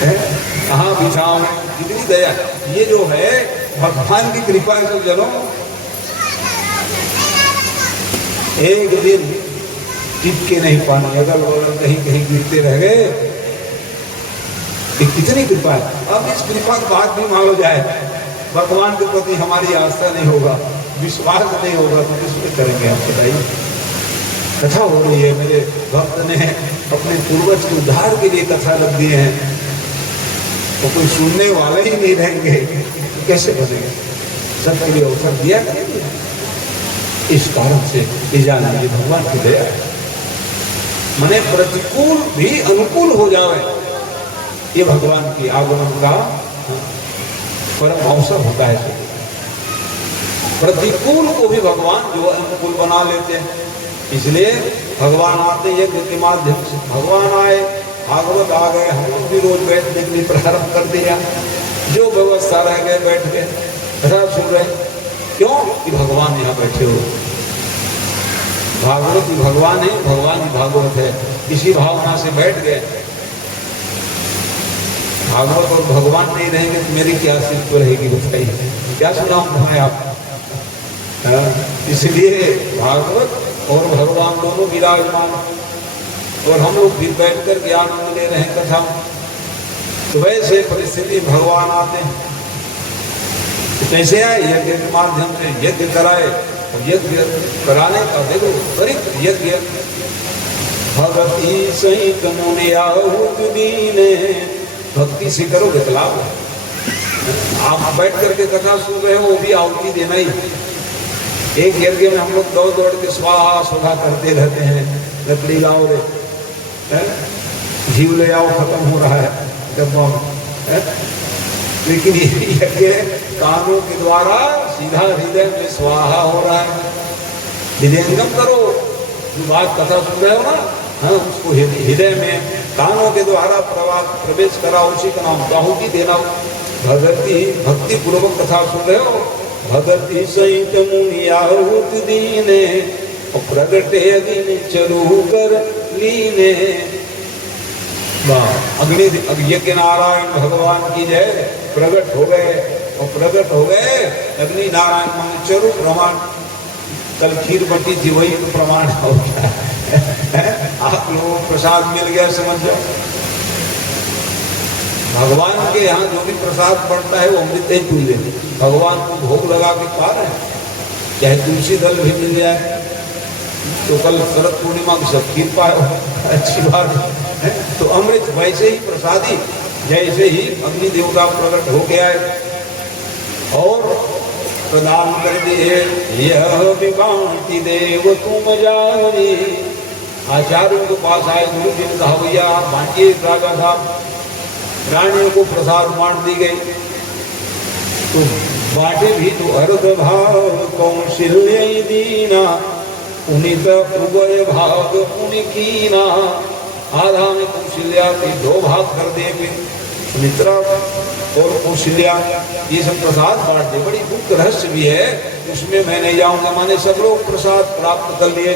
कहाँ बिछाओ, कितनी दया। ये जो है भगवान की कृपा है। तो जनो एक दिन टिक के नहीं पानी, अगल बगल कहीं कहीं गिरते रह गए। कितनी कृपा है। अब इस कृपा की बात भी मान लो जाए, भगवान के प्रति हमारी आस्था नहीं होगा, विश्वास नहीं होगा, तो किसमें करेंगे आप बताइए। कथा हो रही है, मेरे भक्त ने अपने पूर्वज के उद्धार के लिए कथा रख दिए हैं, तो कोई सुनने वाले ही नहीं रहेंगे तो कैसे बनेंगे। सबके लिए अवसर दिया करेंगे। इस कारण से ये जाना ये भगवान की दया है। मने प्रतिकूल भी अनुकूल हो जाए, ये भगवान की आगमन का परम अवसर होता है। प्रतिकूल को भी भगवान जो अनुकूल बना लेते हैं। इसलिए भगवान आते यज्ञ के माध्यम से, भगवान आए, भागवत आ गए, हम लोग भी रोज बैठने के लिए प्रारंभ कर दिया। जो व्यवस्था रह गए बैठ गए, कथा सुन रहे। क्यों कि भगवान यहाँ बैठे हो। भागवत ही भगवान है, भगवान ही भागवत है। इसी भावना से बैठ गए। भागवत और भगवान नहीं रहेंगे तो मेरी क्या अस्तित्व रहेगी बताइए, क्या सुनाऊं मैं आप। इसलिए भागवत और भगवान दोनों विराजमान, और हम लोग भी बैठकर के आनंद ले रहे हैं कथा। तो वैसे परिस्थिति भगवान आते हैं तो कैसे आए, यज्ञ के माध्यम से यज्ञ कराए। और यज्ञ कराने का देखो त्वरित यज्ञ, भगवती सहित मुनि आहुति दीने, भक्ति से करोगे तो लाभ है। आप बैठ करके कथा सुन रहे हो, वो भी आहुति देना ही। एक यज्ञ में हम लोग दौड़ दौड़ के स्वाहा स्वाहा करते रहते हैं, लकड़ी लाओ रे, जीव ले आओ, खत्म हो रहा है डब्बा में। लेकिन ये यज्ञ कानों के द्वारा सीधा हृदय में स्वाहा हो रहा है। हृदयंगम करो, जो बात कथा सुन रहे हो ना, हाँ, उसको हृदय में कानों के द्वारा प्रवेश करा, उसी का नाम आहुति देना। भगवती भक्ति पूर्वक कथा सुन रहे हो। भगवती सहित मुनि आहुति दीने, प्रगटे अग्नि चलू कर लीने। अग्नि यज्ञ नारायण भगवान की जय, प्रकट हो गए। और प्रकट हो गए अग्नि नारायण मान चरु प्रमाण। कल खीर बटी थी, वही तो प्रमाण हो गया। आप लोगों को प्रसाद मिल गया, समझ जाओ। भगवान के यहाँ जो भी प्रसाद पड़ता है वो अमृत ही पूजे। भगवान को भोग लगा के पा रहे हैं, चाहे तुलसी दल भी मिल जाए। तो कल शरद पूर्णिमा को सब खीर पाए, अच्छी बात है। तो अमृत वैसे ही प्रसादी, जैसे ही अग्नि देवता प्रकट हो गया है और प्रदान कर दिए। यह विभाति देव तुम जानी। आचार्यों के पास आए, गुरु जी ने कहा भैया बांटिए राजा साहब। रानियों को प्रसाद बांट दी गई, तो बांटे भी तो अर्ध भाग कौशल्य दीना, पुनित उभय भाग पुनि कीना। आधा में कौशल्या के 2 भाग कर दिए, सुमित्रा और कौशल्या, ये सब प्रसाद बांट दे। बड़ी गुप्त रहस्य भी है, उसमें मैं नहीं जाऊंगा। माने सब लोग प्रसाद प्राप्त कर लिए।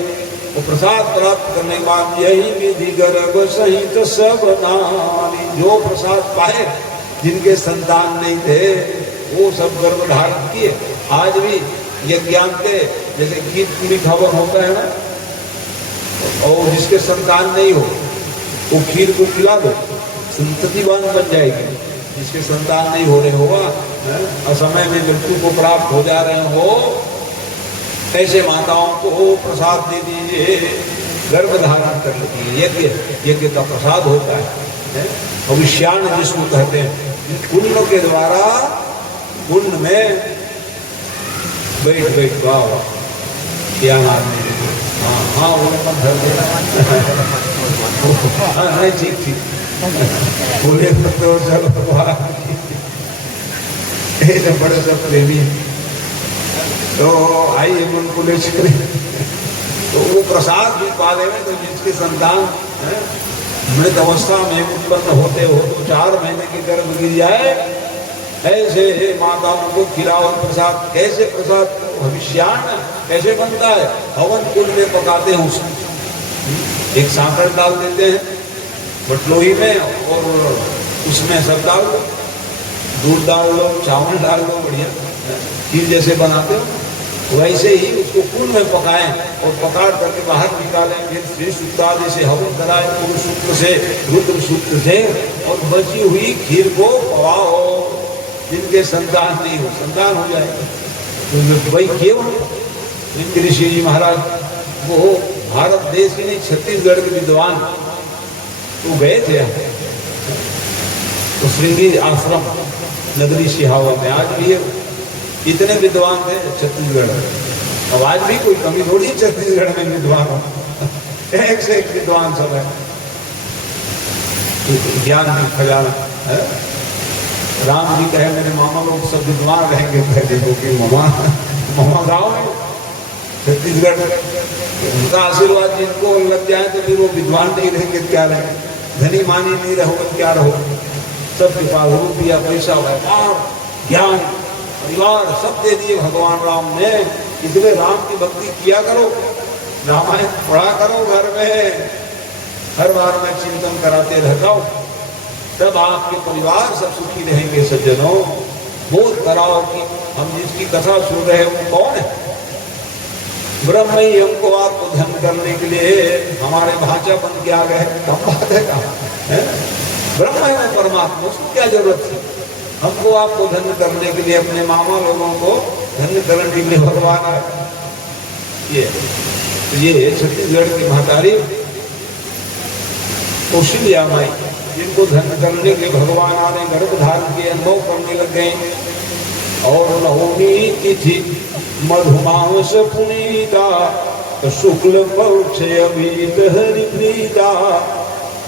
वो प्रसाद प्राप्त करने के बाद यही विधि गर्भ सहित सब नारी। जो प्रसाद पाए, जिनके संतान नहीं थे, वो सब गर्भ धारण किए। आज भी यज्ञांते जैसे गीत पूरी खबर होता है ना, और जिसके संतान नहीं हो वो खीर को खिला दो, संततिवान बन जाएगी। जिसके संतान नहीं हो रहे होगा, असमय में मृत्यु को प्राप्त हो जा रहे हो, ऐसे माताओं को प्रसाद दे दीजिए, गर्भ धारण कर लीजिए। यज्ञ का प्रसाद होता है। भविष्यान जिसको कहते हैं, पुण्य के द्वारा पुण्य में बैठ वाह क्या नाम है। हाँ वो मत धर देना। नहीं ठीक बोले तो चलो बड़े सब प्रेमी। तो आइए मन को ले चले। तो वो प्रसाद भी पाले में, तो जिसके संतान मृत अवस्था में उत्पन्न होते हो तो 4 महीने के गर्भ गिर जाए, ऐसे माताओं को खिलाओ प्रसाद। कैसे प्रसाद? भविष्यान कैसे बनता है? हवन कुंड में पकाते हैं उसको। एक सांकड़ डाल देते हैं बटलोही में, और उसमें सब डाल दो, दूध डाल दो, चावल डाल दो, बढ़िया खीर जैसे बनाते हो वैसे ही उसको कुल में पकाएं और पका करके बाहर निकालें। फिर श्री सूक्तादि से हवन कराएं, पुरुष सूक्त से, रुद्र सूक्त से, और बची हुई खीर को पवाओ। जिनके संतान नहीं हो, संतान हो जाएगा तो वही केवल ऋषि जी महाराज वो भारत देश ही नहीं छत्तीसगढ़ के विद्वान तो गए थे तो श्रृंगी आश्रम नगरी सिहावा में आज भी इतने विद्वान थे छत्तीसगढ़। अब आज भी कोई कमी थोड़ी छत्तीसगढ़ में विद्वान हो, एक से एक विद्वान सब है, ज्ञान की खजाना है। राम जी कहे मेरे मामा लोग सब विद्वान रहेंगे, कहते क्योंकि मामा गाँव में छत्तीसगढ़ उनका आशीर्वाद जिनको लग जाए तो फिर वो विद्वान नहीं रहेंगे क्या रहेंगे, धनी मानी नहीं रहोगे क्या रहोगे। सबके पास रुपया पैसा व्यापार ज्ञान परिवार सब दे दिए भगवान राम ने। इसलिए राम की भक्ति किया करो, रामायण पढ़ा करो घर में, हर बार मैं चिंतन कराते रहता हूँ, तब आपके परिवार सब सुखी रहेंगे। सज्जनों बोध कराओ कि हम जिसकी कथा सुन रहे हैं वो कौन है। ब्रह्म ही हमको आपको धन करने के लिए हमारे भाषा बन के आ गए, कम बात है कहा, ब्रह्म है वो परमात्मा, उसको क्या जरूरत थी। हमको आपको धन्य करने के लिए, अपने मामा लोगों को धन्य करने के लिए भगवान आए। ये छत्तीसगढ़ की महतारी कौशल्या माई, जिनको धन्य करने के भगवान आने गर्भ धारण के अनुभव करने लग गए। और नवमी तिथि मधुमास पुनीता शुक्ल पक्ष अभीत हरिप्रीता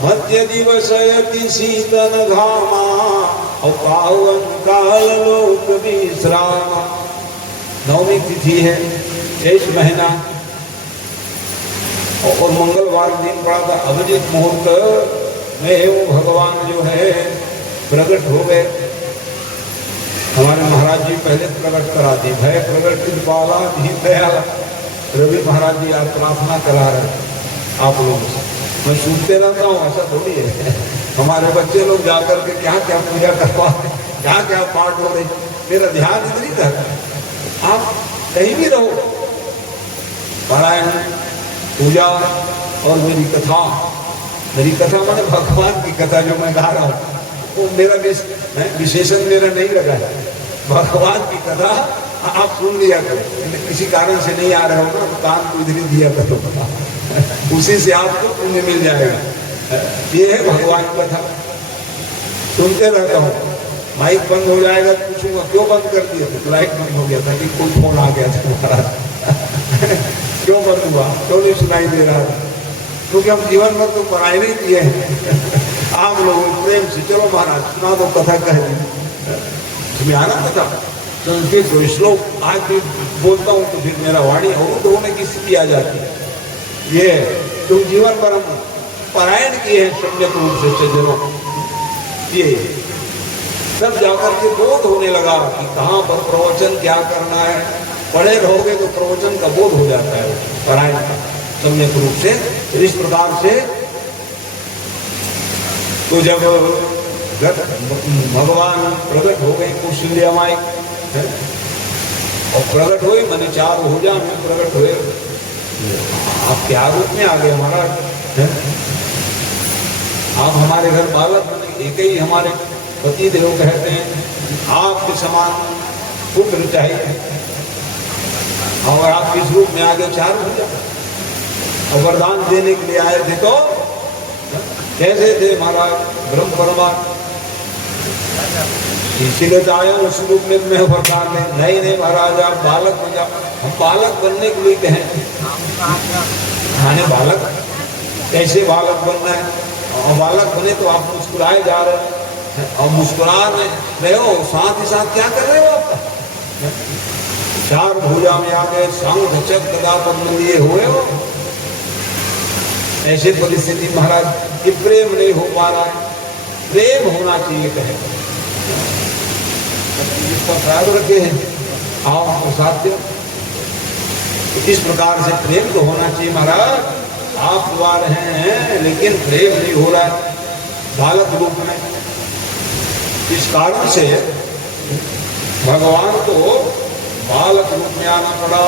मध्य दिवसयति शीतन घामा और पावन काल लोक विश्राम। नवमी तिथि है, शेष महीना और मंगलवार दिन पड़ा था। अभिजीत मुहूर्त में वो भगवान जो है प्रकट हो गए। हमारे महाराज जी पहले प्रकट करा दी, भय प्रकट कृपाला भी दयाला। रवि महाराज जी आज प्रार्थना करा रहे आप लोगों से, मैं सुनते रहता हूँ, ऐसा थोड़ी है। हमारे बच्चे लोग जाकर के क्या क्या पूजा करवा रहे, क्या क्या पाठ हो रहे, मेरा ध्यान इधर ही रहता। आप कहीं भी रहो, पारायण पूजा और मेरी कथा मैंने भगवान की कथा जो मैं गा रहा हूँ वो मेरा विशेषण मेरा नहीं लगा है। भगवान की कथा आप सुन लिया करो, किसी कारण से नहीं आ रहा होगा तो कान को इधर ही दिया करो, उसी से आपको पुण्य मिल जाएगा। ये है भगवान की कथा, सुनते रहता हूँ। माइक बंद हो जाएगा तो पूछूंगा क्यों बंद कर दिया, तो लाइट बंद हो गया था कि कोई फोन आ गया था तुम्हारा। क्यों बंद हुआ, क्यों नहीं सुनाई दे रहा, क्योंकि हम जीवन भर तो पढ़ाई नहीं किए हैं। आप लोग प्रेम से चलो महाराज सुना दो कथा, कह दी तुम्हें आना कथा संस्कृत तो श्लोक आज भी बोलता हूँ तो फिर मेरा वाणी अवरुद्ध होने की स्थिति आ जाती है। ये तुम जीवन पर हम पारायण किए हैं सम्यक रूप से सज्जनों, ये सब जाकर के बोध होने लगा कि कहाँ पर प्रवचन क्या करना है। पढ़े रहोगे तो प्रवचन का बोध हो जाता है पारायण का सम्यक रूप से। इस प्रकार से तो जब भगवान प्रकट हो गए कौशल्या माई और प्रकट हुए मैंने 4 भुजा में प्रकट हुए, आप क्या रूप में आ गए महाराज, आप हमारे घर बालक बने। एक ही हमारे पति देव कहते हैं आपके समान पुत्र चाहिए और आप किस रूप में आ गए 4 भुजा और वरदान देने के लिए आए थे। तो कैसे थे महाराज ब्रह्म परमात्मा, इसीलिए तो आया उस रूप में मैं वरदान नहीं महाराज आप बालक बन जाओ। हम बालक बनने के लिए कहें, माने बालक कैसे बालक बनना है, और बालक बने तो आप मुस्कुराए जा रहे हैं और मुस्कुरा रहे हो, साथ ही साथ क्या कर रहे हो आप 4 भुजा में आ गए, शंख चक्र गदा पद्म लिए हुए हो। ऐसे परिस्थिति महाराज कि प्रेम नहीं हो पा रहा है, प्रेम होना चाहिए कहे इसका ख्याल रखे हैं आओ साथ। इस प्रकार से प्रेम तो होना चाहिए महाराज। आप दुआ रहे हैं लेकिन प्रेम नहीं हो रहा है बालक रूप में। इस कारण से भगवान को बालक रूप में आना पड़ा।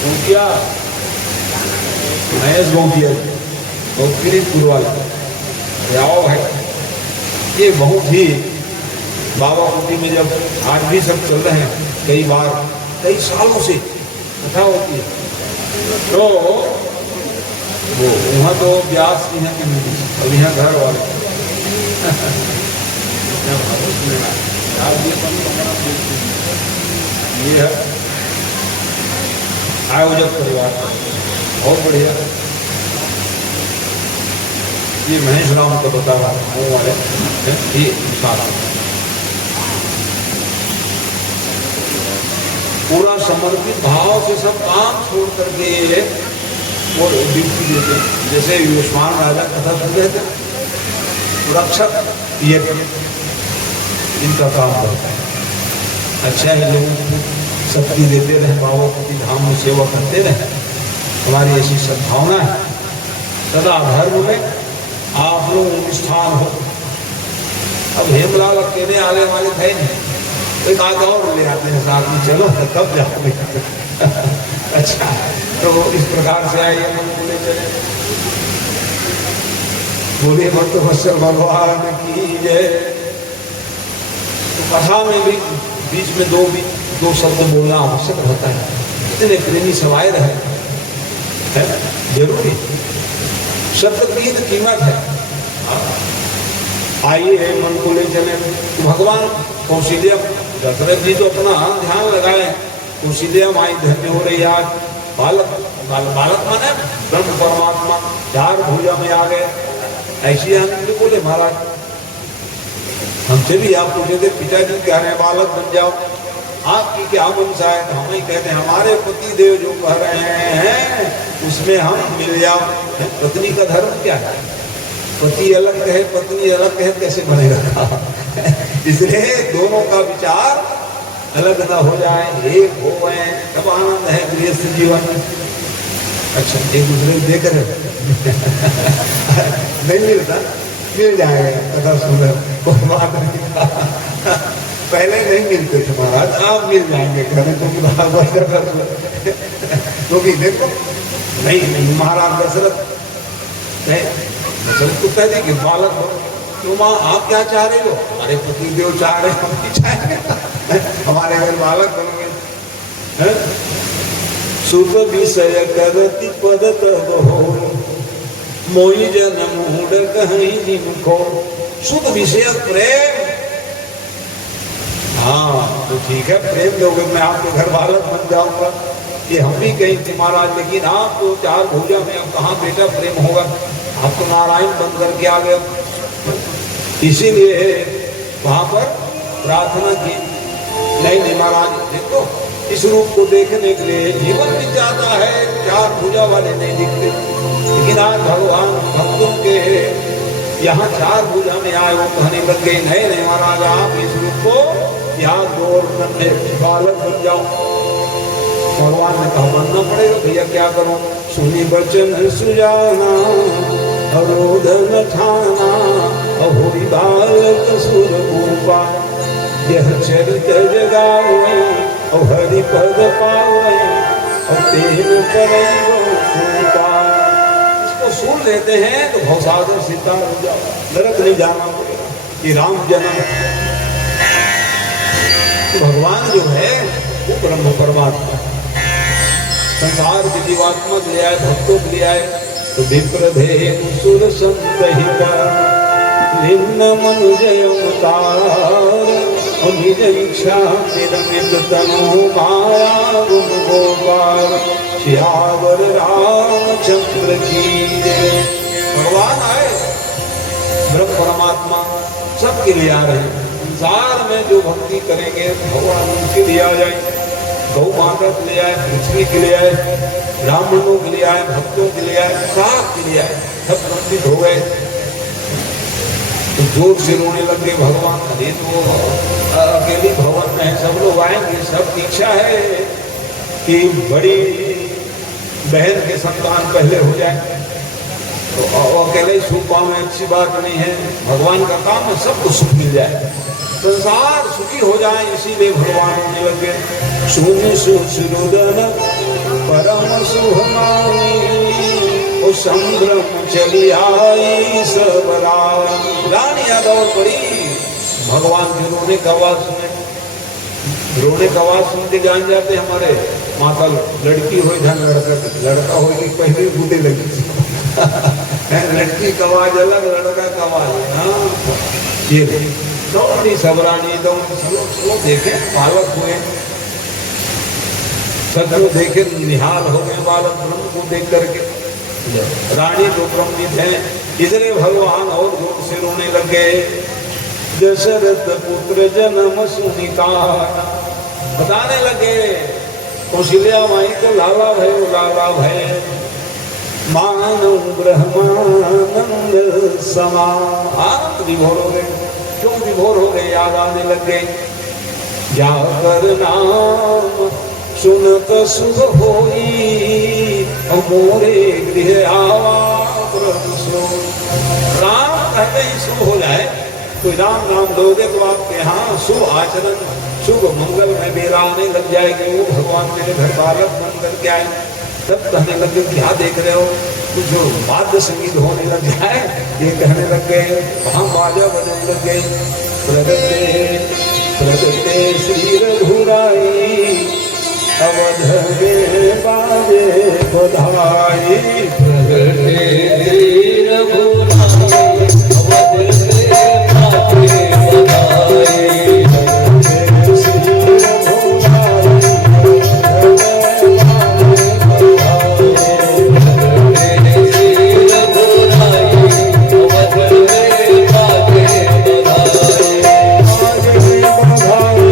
तो क्या महेश गौतिया और किरीट गुरुवाल याव है, ये बहुत ही बाबा कुटी में जब आज भी सब चल रहे हैं, कई बार कई सालों से कथा होती है, तो वो वहाँ तो व्यास जी हैं कि अब यहाँ घर वाले ये है आयोजक परिवार, बहुत बढ़िया। ये महेश राम को बता रहा हूँ वाले ये पूरा समर्पित भाव से सब काम छोड़ करके वो ड्यूटी देते, जैसे युष्मान राजा कथा कर रहे थे, रक्षक ये इनका काम करता है। अच्छा है लोगों को शक्ति देते रहे, बाबा की धाम में सेवा करते रहे, हमारी ऐसी सद्भावना है। सदा धर्म में आप लोग निष्ठान हो। अब हेमलाल अकेले आने वाले थे नहीं, एक आधा और ले आते हैं साथ में, चलो तब जाओगे। अच्छा, तो इस प्रकार से आइए, मन बोले चले, बोले भक्त वत्सल भगवान की जय। तो कथा में भी बीच में दो शब्द बोलना आवश्यक होता है, इतने प्रेमी समाये रहे है जरूरी, शब्द की तो कीमत है। आइए मन को ले चले। तो भगवान कौशल्या दशरथ जी तो अपना ध्यान लगाए, कौशल्या माई धन्य हो रही आज, बालक माने ब्रह्म परमात्मा चार भुजा में आ गए। ऐसी हम बोले महाराज हमसे भी आप पूछे थे, पिताजी कह रहे हैं बालक बन जाओ, आपकी क्या मंशा है? तो हम ही कहते हैं हमारे पति देव जो कह रहे हैं उसमें हम मिल जाओ। पत्नी का धर्म क्या है? पति अलग कहे पत्नी अलग कहे, कैसे बनेगा? इसलिए दोनों का विचार अलग ना हो जाए, एक हो गए तब आनंद है गृहस्थ जीवन में। अच्छा, एक दूसरे को देख रहे नहीं मिलता, मिल जाएगा कथा सुंदर, कोई बात नहीं। पहले नहीं मिलते थे महाराज, आप मिल जाएंगे क्योंकि देखो नहीं महाराज दशरथ को कह दे कि बालक हो, तो माँ आप क्या चाह रहे हो? अरे पति देव चाह रहे, हम भी चाहेंगे हमारे घर बालक बन गए। सुख विषय करती पद तब हो, मोई जन मूड कहीं जिनको। सुख विषय प्रेम, हाँ तो ठीक है, प्रेम दोगे, मैं आपके घर बालक बन जाऊंगा, ये हम भी कहीं थे महाराज, लेकिन आप तो चार भुजा में अब कहाँ बेटा प्रेम होगा? आप तो नारायण बन करके आ गए। इसीलिए वहां पर प्रार्थना की, नहीं महाराज देखो इस रूप को देखने के लिए जीवन भी जाता है, चार भुजा वाले नहीं दिखते, लेकिन आज भगवान भक्तों के यहाँ चार भुजा में आए, वो कहने लग गए नहीं महाराज आप इस रूप को यहाँ दो बालक बन जाओ। भगवान ने कहा बनना पड़ेगा भैया, क्या करूं? सुनी बचन सुजाना अरोधन ठाना, अहोरी बालक सुर पूपा, यह चरित जगावे और हरि पद पावे और तेन कृपा। इसको सुन लेते हैं तो भवसागर सीता हो जाओ, नरक नहीं जाना पड़ेगा, ये राम जन्म। तो भगवान जो है वो ब्रह्म परमात्मा, संसार के जीवात्मा के लिए आए, भक्तों के लिए आए, तो विप्र धेनु सुर संतहिता निम्न मनुजय अवतार, निज इच्छा निरमित तनु माया गुण गोपाल, श्यावर रामचंद्र की जय। भगवान आए ब्रह्म परमात्मा सबके लिए आ रहे हैं। संसार में जो भक्ति करेंगे भगवान उनके लिए आ जाए, गौ माता के लिए आए, पृथ्वी के लिए आए, ब्राह्मणों के लिए आए, भक्तों के लिए आए, साथ के लिए आए, सब पंडित हो गए। तो जोर से रोने लग गए भगवान, अरे तो अकेली भवन में है, सब लोग आएंगे, सब इच्छा है कि बड़ी बहन के संतान पहले हो जाए। तो अकेले ही सुख पाओ अच्छी बात नहीं है। भगवान का काम है सबको सुख मिल जाए, संसार सुखी हो जाए, इसीलिए भगवान होने लगे। शून्य सुरुदन परम सुहमानी ओ संभ्रम चली आई सब रानी दौड़ पड़ी। भगवान के रोने का आवाज सुने, रोने का आवाज सुन के जान जाते हमारे माता लड़की हो लड़का हो कि पहले बूढ़े लगी लड़की का आवाज अलग, लड़का का आवाज। हाँ ये दौड़ी सबरानी दौड़ी देखे बालक हुए, सदो देखे निहाल हो गए बालक ब्रह्म को देख करके। रानी तो ब्रह्मित है, इधरे भगवान और जोर से रोने लग गए। दशरथ पुत्र जन्म सुनिता, बताने लगे कौशल्या माई को लाला भय मानव ब्रह्मानंद समा। आनंद विभोर हो गए, क्यों विभोर हो गए, याद आने लग गए। जाकर नाम सुनत शुभ होई मोरे गृह आवा प्रभु सो। राम कहते ही शुभ हो जाए, कोई राम नाम दोगे तो आपके यहाँ शुभ आचरण शुभ मंगल में बेरा आने लग जाएगी। वो भगवान मेरे घर बालक बन करके आए, तब कहने लगे क्या देख रहे हो, कुछ जो वाद्य संगीत होने लग जाए ये कहने लग गए। वहाँ बाजा बजने लग गए। प्रगटे श्री रघुराई अवध में बाजे बधाई। प्रगटे श्री रघुराई अवध में बाजे बधाई।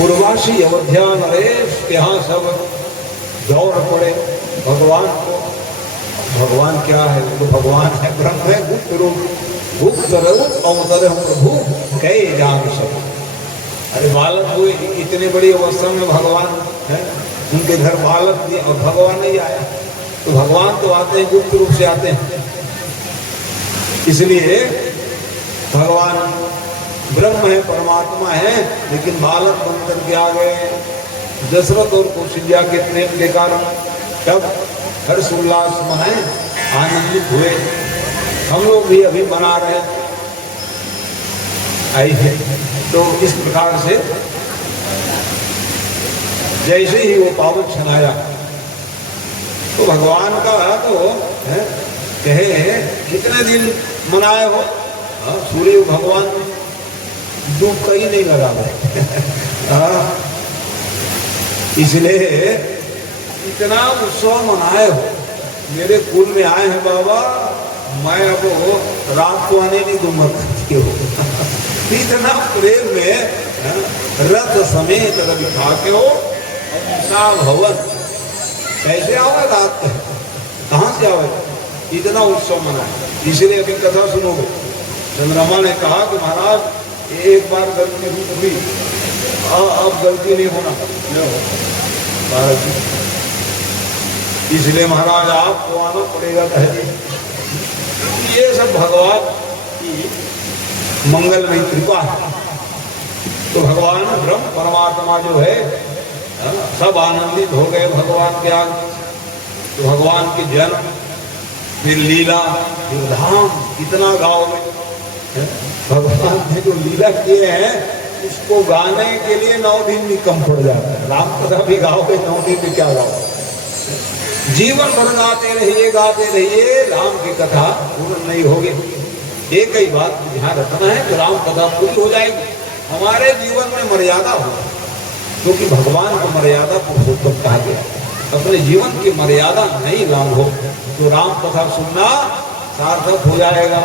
पूर्वासी अयोध्या नरेश, यहाँ सब दौड़ पड़े भगवान को। भगवान क्या है? तो भगवान है, ब्रह्म है, गुप्त रूप, गुप्त रूप अवतर प्रभु कई जान सब। अरे बालक हुए, इतने बड़ी अवस्था में भगवान है, उनके घर बालक दिए और भगवान नहीं आया। तो भगवान तो आते हैं, गुप्त रूप से आते हैं। इसलिए भगवान ब्रह्म है, परमात्मा है, लेकिन बालक बनकर के आ गए। दशरथ और कौशल्या के प्रेम के कारण तब हर्ष उल्लास मनाए, आनंदित हुए। हम लोग भी अभी मना रहे आई है। तो इस प्रकार से जैसे ही वो पावन क्षण आया तो भगवान का तो है, कहे कितने दिन मनाए हो? सूर्य भगवान धूप कहीं नहीं लगा रहे इसलिए इतना उत्सव मनाए हो। मेरे कुल में आए हैं बाबा, मैं अब रात को आने नहीं दूंगा हो इतना प्रेम में रथ समेत रवि खाके हो और भवन कैसे आवे रात में? कहाँ से आवे? इतना उत्सव मनाए। इसलिए अभी कथा सुनोगे। चंद्रमा ने कहा कि महाराज एक बार गलती हुई, अब गलती नहीं होना। इसलिए महाराज आपको आना पड़ेगा पहले। ये सब भगवान की मंगलमयी कृपा है। तो भगवान ब्रह्म परमात्मा जो है सब आनंदित हो गए भगवान के आगे। तो भगवान के जन्म, फिर लीला, फिर धाम, कितना गाँव में भगवान ने जो लीला किए हैं उसको गाने के लिए 9 दिन भी कम पड़ जाता है। राम कथा भी गाओगे 9 दिन में क्या गाओ? जीवन भर गाते रहिए, राम की कथा पूर्ण नहीं होगी। एक ही बात ध्यान रखना है कि राम कथा पूरी हो जाएगी, हमारे जीवन में मर्यादा हो, क्योंकि भगवान को मर्यादा पुरुषोत्तम कहा गया। अपने जीवन की मर्यादा नहीं लाभ हो तो राम कथा सुनना सार्थक हो जाएगा।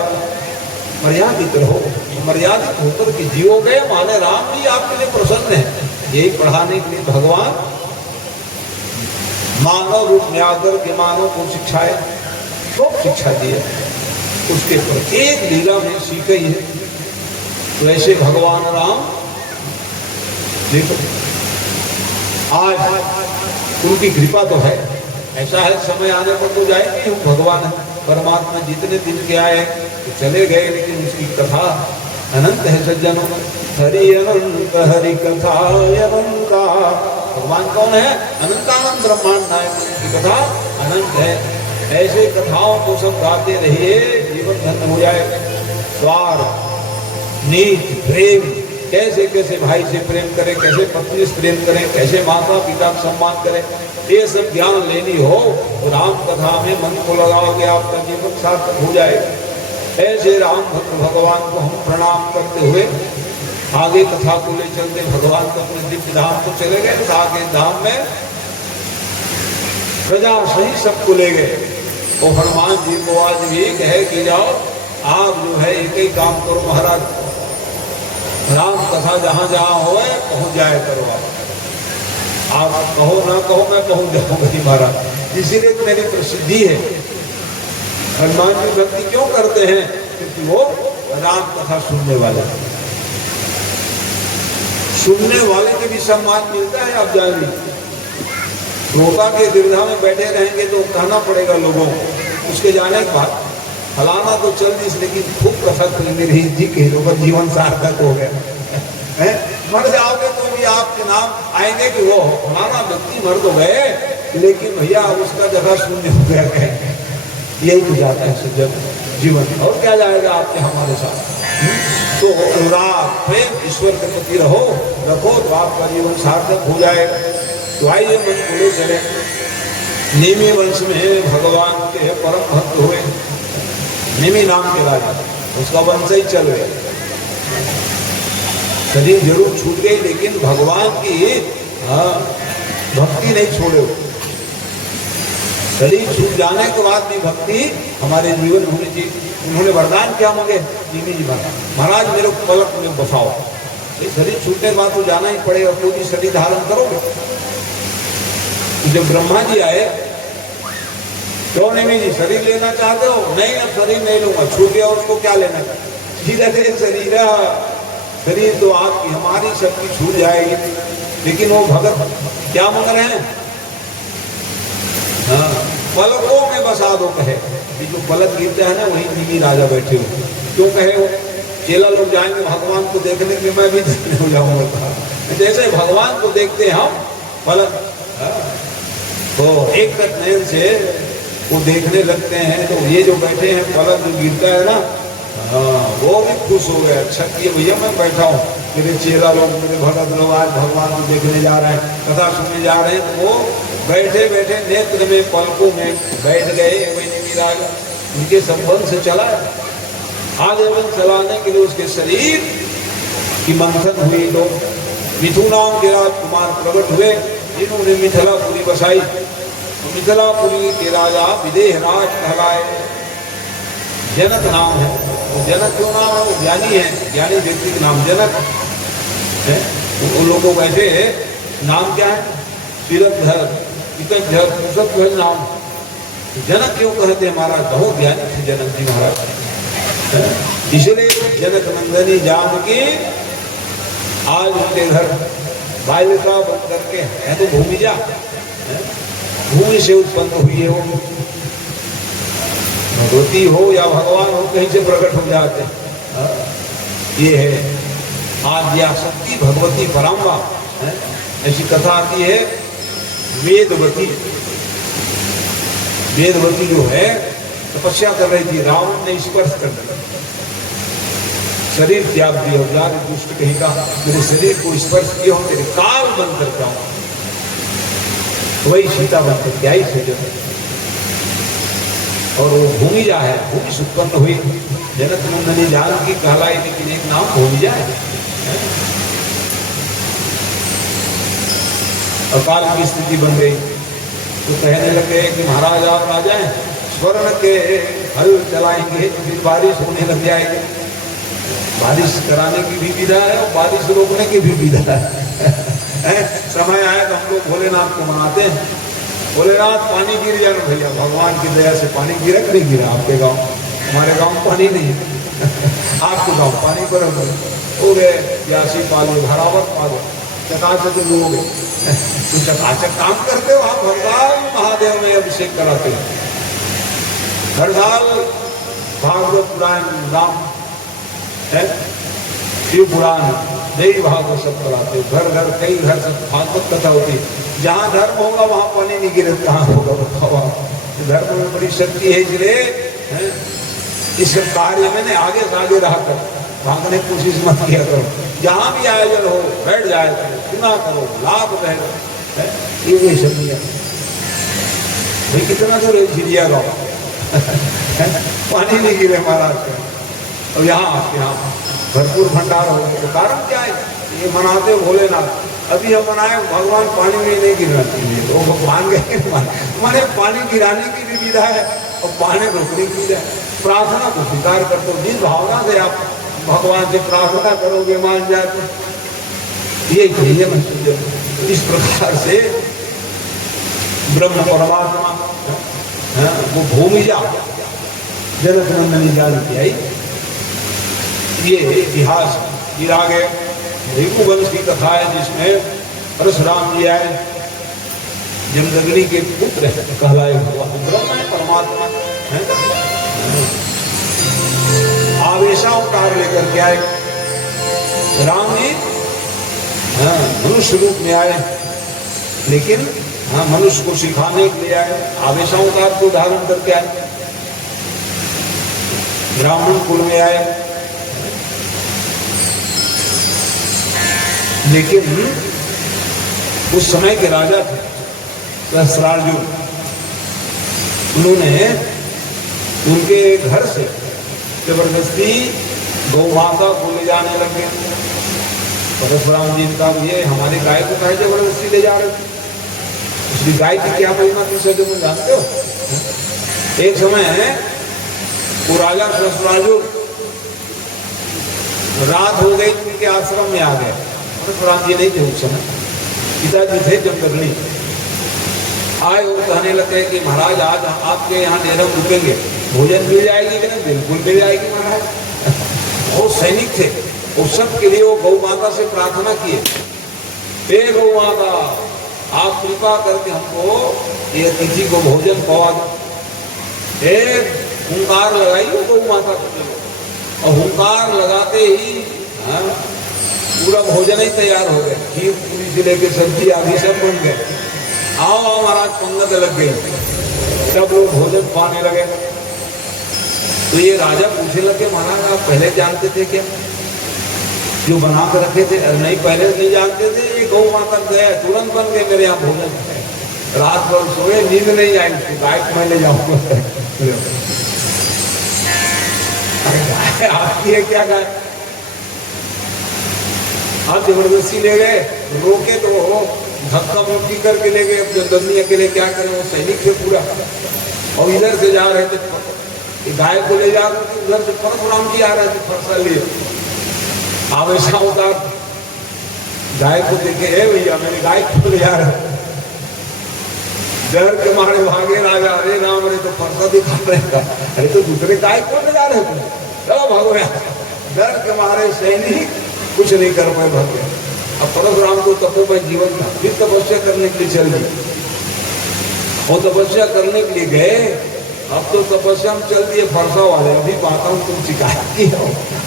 मर्यादित रहो, मर्यादित होकर के जियोगे माने राम जी आपके लिए प्रसन्न है। यही पढ़ाने के लिए भगवान मानव रूप में आकर के मानव को शिक्षाएं, तो शिक्षा दी है, उसके प्रत्येक लीला में सीखी है। तो ऐसे भगवान राम देखो आज उनकी कृपा तो है। ऐसा है समय आने पर तो जाएंगे हम, भगवान परमात्मा जितने दिन के आए तो चले गए, लेकिन उसकी कथा अनंत है सज्जनों। हरि अनंत हरि कथा अनंता। भगवान कौन है? अनंतानंद ब्रह्मांड नायक की कथा अनंत है। ऐसे कथाओं को सब गाते रहिए, जीवन धन्य हो जाए। स्वार्थ, नीति, प्रेम, कैसे कैसे भाई से प्रेम करें, कैसे पत्नी से प्रेम करें, कैसे माता पिता का सम्मान करें, ये सब ज्ञान लेनी हो तो राम कथा में मन को लगाओगे, आपका जीवन सार्थक हो जाएगा। ऐसे राम भक्त भगवान को हम प्रणाम करते हुए आगे कथा को ले चलते। भगवान को अपने दिव्य धाम को चले गए, तो आगे धाम में प्रजा सही सबको ले गए। और हनुमान जी को आज भी कहे कि जाओ आप जो है एक ही काम करो महाराज, राम कथा जहाँ जहाँ हो पहुँच जाए करो। आप कहो ना कहो मैं पहुँच जाऊँगा महाराज। इसीलिए तो मेरी प्रसिद्धि है। हनुमान जी भक्ति क्यों करते हैं? क्योंकि वो राम कथा सुनने वाले हैं। सुनने वाले के भी सम्मान मिलता है। आप जानिए, रोका के दीर्घा में बैठे रहेंगे तो कहना पड़ेगा लोगों को, उसके जाने के बाद फलाना तो चल दी, लेकिन खूब कथा मेरी जी के लोग जीवन सार्थक हो गए। मर जाओगे तो भी आपके नाम आएंगे कि वो फलाना व्यक्ति मर तो गए, लेकिन भैया उसका जगह शून्य हो गया है। यही तो जाता है सज्जन जीवन, और क्या जाएगा आपके हमारे साथ। तो अनुराग प्रेम ईश्वर के प्रति रखो तो आपका जीवन सार्थक हो जाएगा। तो आइए मन को ले चले। नेमी वंश में भगवान के परम भक्त हुए, नेमी नाम के राजा, उसका वंश ही चल गया। शरीर जरूर छूट गई, लेकिन भगवान की भक्ति नहीं छोड़े। शरीर छूट जाने के बाद भी भक्ति हमारे जीवन होनी चाहिए। उन्होंने वरदान क्या मांगे? नेमी जी महाराज मेरे को पलक में बसाओ, ये शरीर छूटने के बाद तो जाना ही पड़ेगा, पूरी शरीर धारण करोगे। जब ब्रह्मा जी आए, क्यों नहीं जी शरीर लेना चाहते हो? नहीं, अब शरीर नहीं लूंगा, छूट गया उसको क्या लेना। शरीर शरीर तो आपकी हमारी सबकी छूट जाएगी, लेकिन वो भगत क्या मांग रहे हैं? हाँ, पलकों में बसा दो कहे। ये जो पलक गिरता है ना, वही निमी राजा बैठे हो। क्यों कहे वो? चेला लोग जाएंगे भगवान को देखने के, मैं भी देखने हो जाऊंगा। जैसे भगवान को देखते हैं हम पलक, तो एक नयन से वो देखने लगते हैं, तो ये जो बैठे हैं पलक जो गिरता है ना, वो भी खुश हो गए। अच्छा किए भैया मैं बैठा हूँ, मेरे चेला लोग, मेरे भगत लोग आज भगवान को देखने जा रहे हैं, कथा सुनने जा रहे हैं। तो वो बैठे बैठे नेत्र में पलकों में बैठ गए। वही राजा उनके संबंध से चला, आगे बन चलाने के लिए उसके शरीर की मंथन हुई। लोग मिथुनाम के राजकुमार प्रकट हुए, जिन्होंने मिथिलापुरी बसाई। मिथिलापुरी के राजा विदेह राज कहलाए। जनक नाम है, तो जनक क्यों नाम है? वो ज्ञानी है, ज्ञानी व्यक्ति का नाम जनक है। उन लोगों को ऐसे नाम क्या है? सिरधर, सब नाम। जनक क्यों कहते हैं महाराज? बहुत ज्ञानी थे जनक जी महाराज। इसलिए जनक नंदनी जानकी आज उनके घर बालिका बन करके है, तो भूमिजा भूमि से उत्पन्न हुई है। वो भगवती हो या भगवान हो, कहीं से प्रकट हो जाते हैं। ये है आद्या शक्ति भगवती पराम्बा। ऐसी कथा आती है। वेदवती, वेदवती जो है तपस्या कर रही थी, रावण ने स्पर्श कर दिया, शरीर त्याग दिया। यार दुष्ट कहेगा, मेरे शरीर को स्पर्श किया, तेरे काल बंद करता हूं। वही सीता बन करके आई थे जब, और वो भूमिजा है, भूमि से उत्पन्न हुई। जनक नंदनी जानकी कहलाई, लेकिन एक नाम भूमिजा है। अकाल की स्थिति बन गई, तो कहने लगे कि महाराज आप राजा हैं, स्वर्ण के हल चलाएंगे तो फिर बारिश होने लग जाएगी। बारिश कराने की भी विधा है और बारिश रोकने की भी विधा है। समय आया तो हम लोग भोलेनाथ को मनाते हैं, भोलेनाथ पानी गिर जाए ना भैया, भगवान की दया से पानी गिरा नहीं गिरा आपके गांव? हमारे गांव में पानी नहीं है। आपके गांव पानी पर हो गए, प्यासी पालो, भरावत पालो, चकाचक लोग तो चकाचक काम करते हो आप। हर साल महादेव में अभिषेक कराते हो, हर साल भागवत पुराण, राम है, शिव पुराण, देवी भागवत सब कराते हो। घर घर कई घर सब भागवत कथा होती है। जहाँ धर्म होगा वहाँ पानी नहीं गिरे, कहाँ होगा बताओ आप? धर्म में बड़ी शक्ति है, इसलिए इस कार्य में आगे से आगे रहा कर, भागने की कोशिश मत किया करो। जहाँ भी आयोजन हो बैठ जाए करो, सुना करो, लाभ रहे। ये सब नहीं है भाई। कितना दूर है चिड़ियागांव? पानी नहीं गिरे महाराज का, और यहाँ आपके यहाँ भरपूर भंडार हो गए। तो कारण क्या है? ये मनाते हो भोलेनाथ। अभी हम मनाए भगवान पानी में नहीं गिरना चाहिए, तो भगवान गए माने पानी गिराने की भी विधा है और पानी रोकने की विधा है। प्रार्थना को स्वीकार करते हो, जिस भावना से आप भगवान से प्रार्थना करोगे मान जाते, ये चाहिए मैं। इस प्रकार से ब्रह्म परमात्मा वो भूमिजा जनक नंदनी जानकी आई। ये इतिहास फिर आगे रघुवंश की कथा है, जिसमें परशुराम जी आए, जमदग्नि के पुत्र कहलाए भगवान। ब्रह्म है, परमात्मा है। आवेशावतार लेकर के आए राम जी। मनुष्य रूप में आए, लेकिन मनुष्य को सिखाने के लिए आए। आवेशावतार को धारण करके आए, ब्राह्मण कुल में आए। लेकिन उस समय के राजा थे सहस्रार्जुन, उन्होंने उनके घर से जबरदस्ती गौ माता को ले जाने लगे। परशुराम जी का ये हमारी गाय को कहे जबरदस्ती ले जा रहे थे? उसकी गाय की क्या महिमा थी सर, तुम जानते हो? एक समय वो राजा सहस्रार्जुन, रात हो गई, के आश्रम में आ गए। परशुराम जी नहीं थे उस समय, पिताजी थे जमदग्नि। आए और कहने लगे कि महाराज आज आपके यहाँ डेरा रुकेंगे, भोजन मिल जाएगी कि नहीं? बिल्कुल मिल जाएगी महाराज। बहुत सैनिक थे, उस सब के लिए वो गौ माता से प्रार्थना किए, हे गौ माता आप कृपा करके हमको ये अतिथि को भोजन पवा दो। एक हुंकार लगाई गौ माता को, और हुंकार लगाते ही पूरा भोजन ही तैयार हो गया, खीर पूरी से लेके सब्जी आदि सब बन गए। आओ आओ महाराज, पंगत लग गई, सब लोग भोजन पाने लगे। तो ये राजा पूछने लगे, महाराज आप पहले जानते थे क्या जो बना कर रखे थे? नहीं, पहले नहीं जानते थे। ये गौ माता गया तुरंत बन गए मेरे यहाँ भोजन। रात भर सोए, नींद नहीं आई, गाय को मैं ले जाऊंगा। आपकी है क्या गाय? आप जबरदस्ती ले गए, रोके तो धक्का मुक्की करके ले गए। अपने दंदी अकेले क्या करें, वो सैनिक थे पूरा, और इधर से जा रहे थे, गाय को ले जा रहे थे, उधर से परशुराम जी आ रहे थे फरसा लिए। आवेशा होता गाय को देखे, है भैया मेरी गाय को ले जा रहे, डर के मारे भागे राजा। अरे राम, अरे तो फरसा दिखा रहे था, अरे तो दूसरे गाय को ले जा रहे थे, भगवान। डर के मारे सैनिक कुछ नहीं कर पाए, भाग गए। अब परशुराम को तपोमय जीवन था, फिर तपस्या करने के लिए चल गए, और तपस्या करने के लिए गए। अब तो तपस्या में चल दिए फरसा वाले, अभी पाता हूँ तुम शिकायत की हो।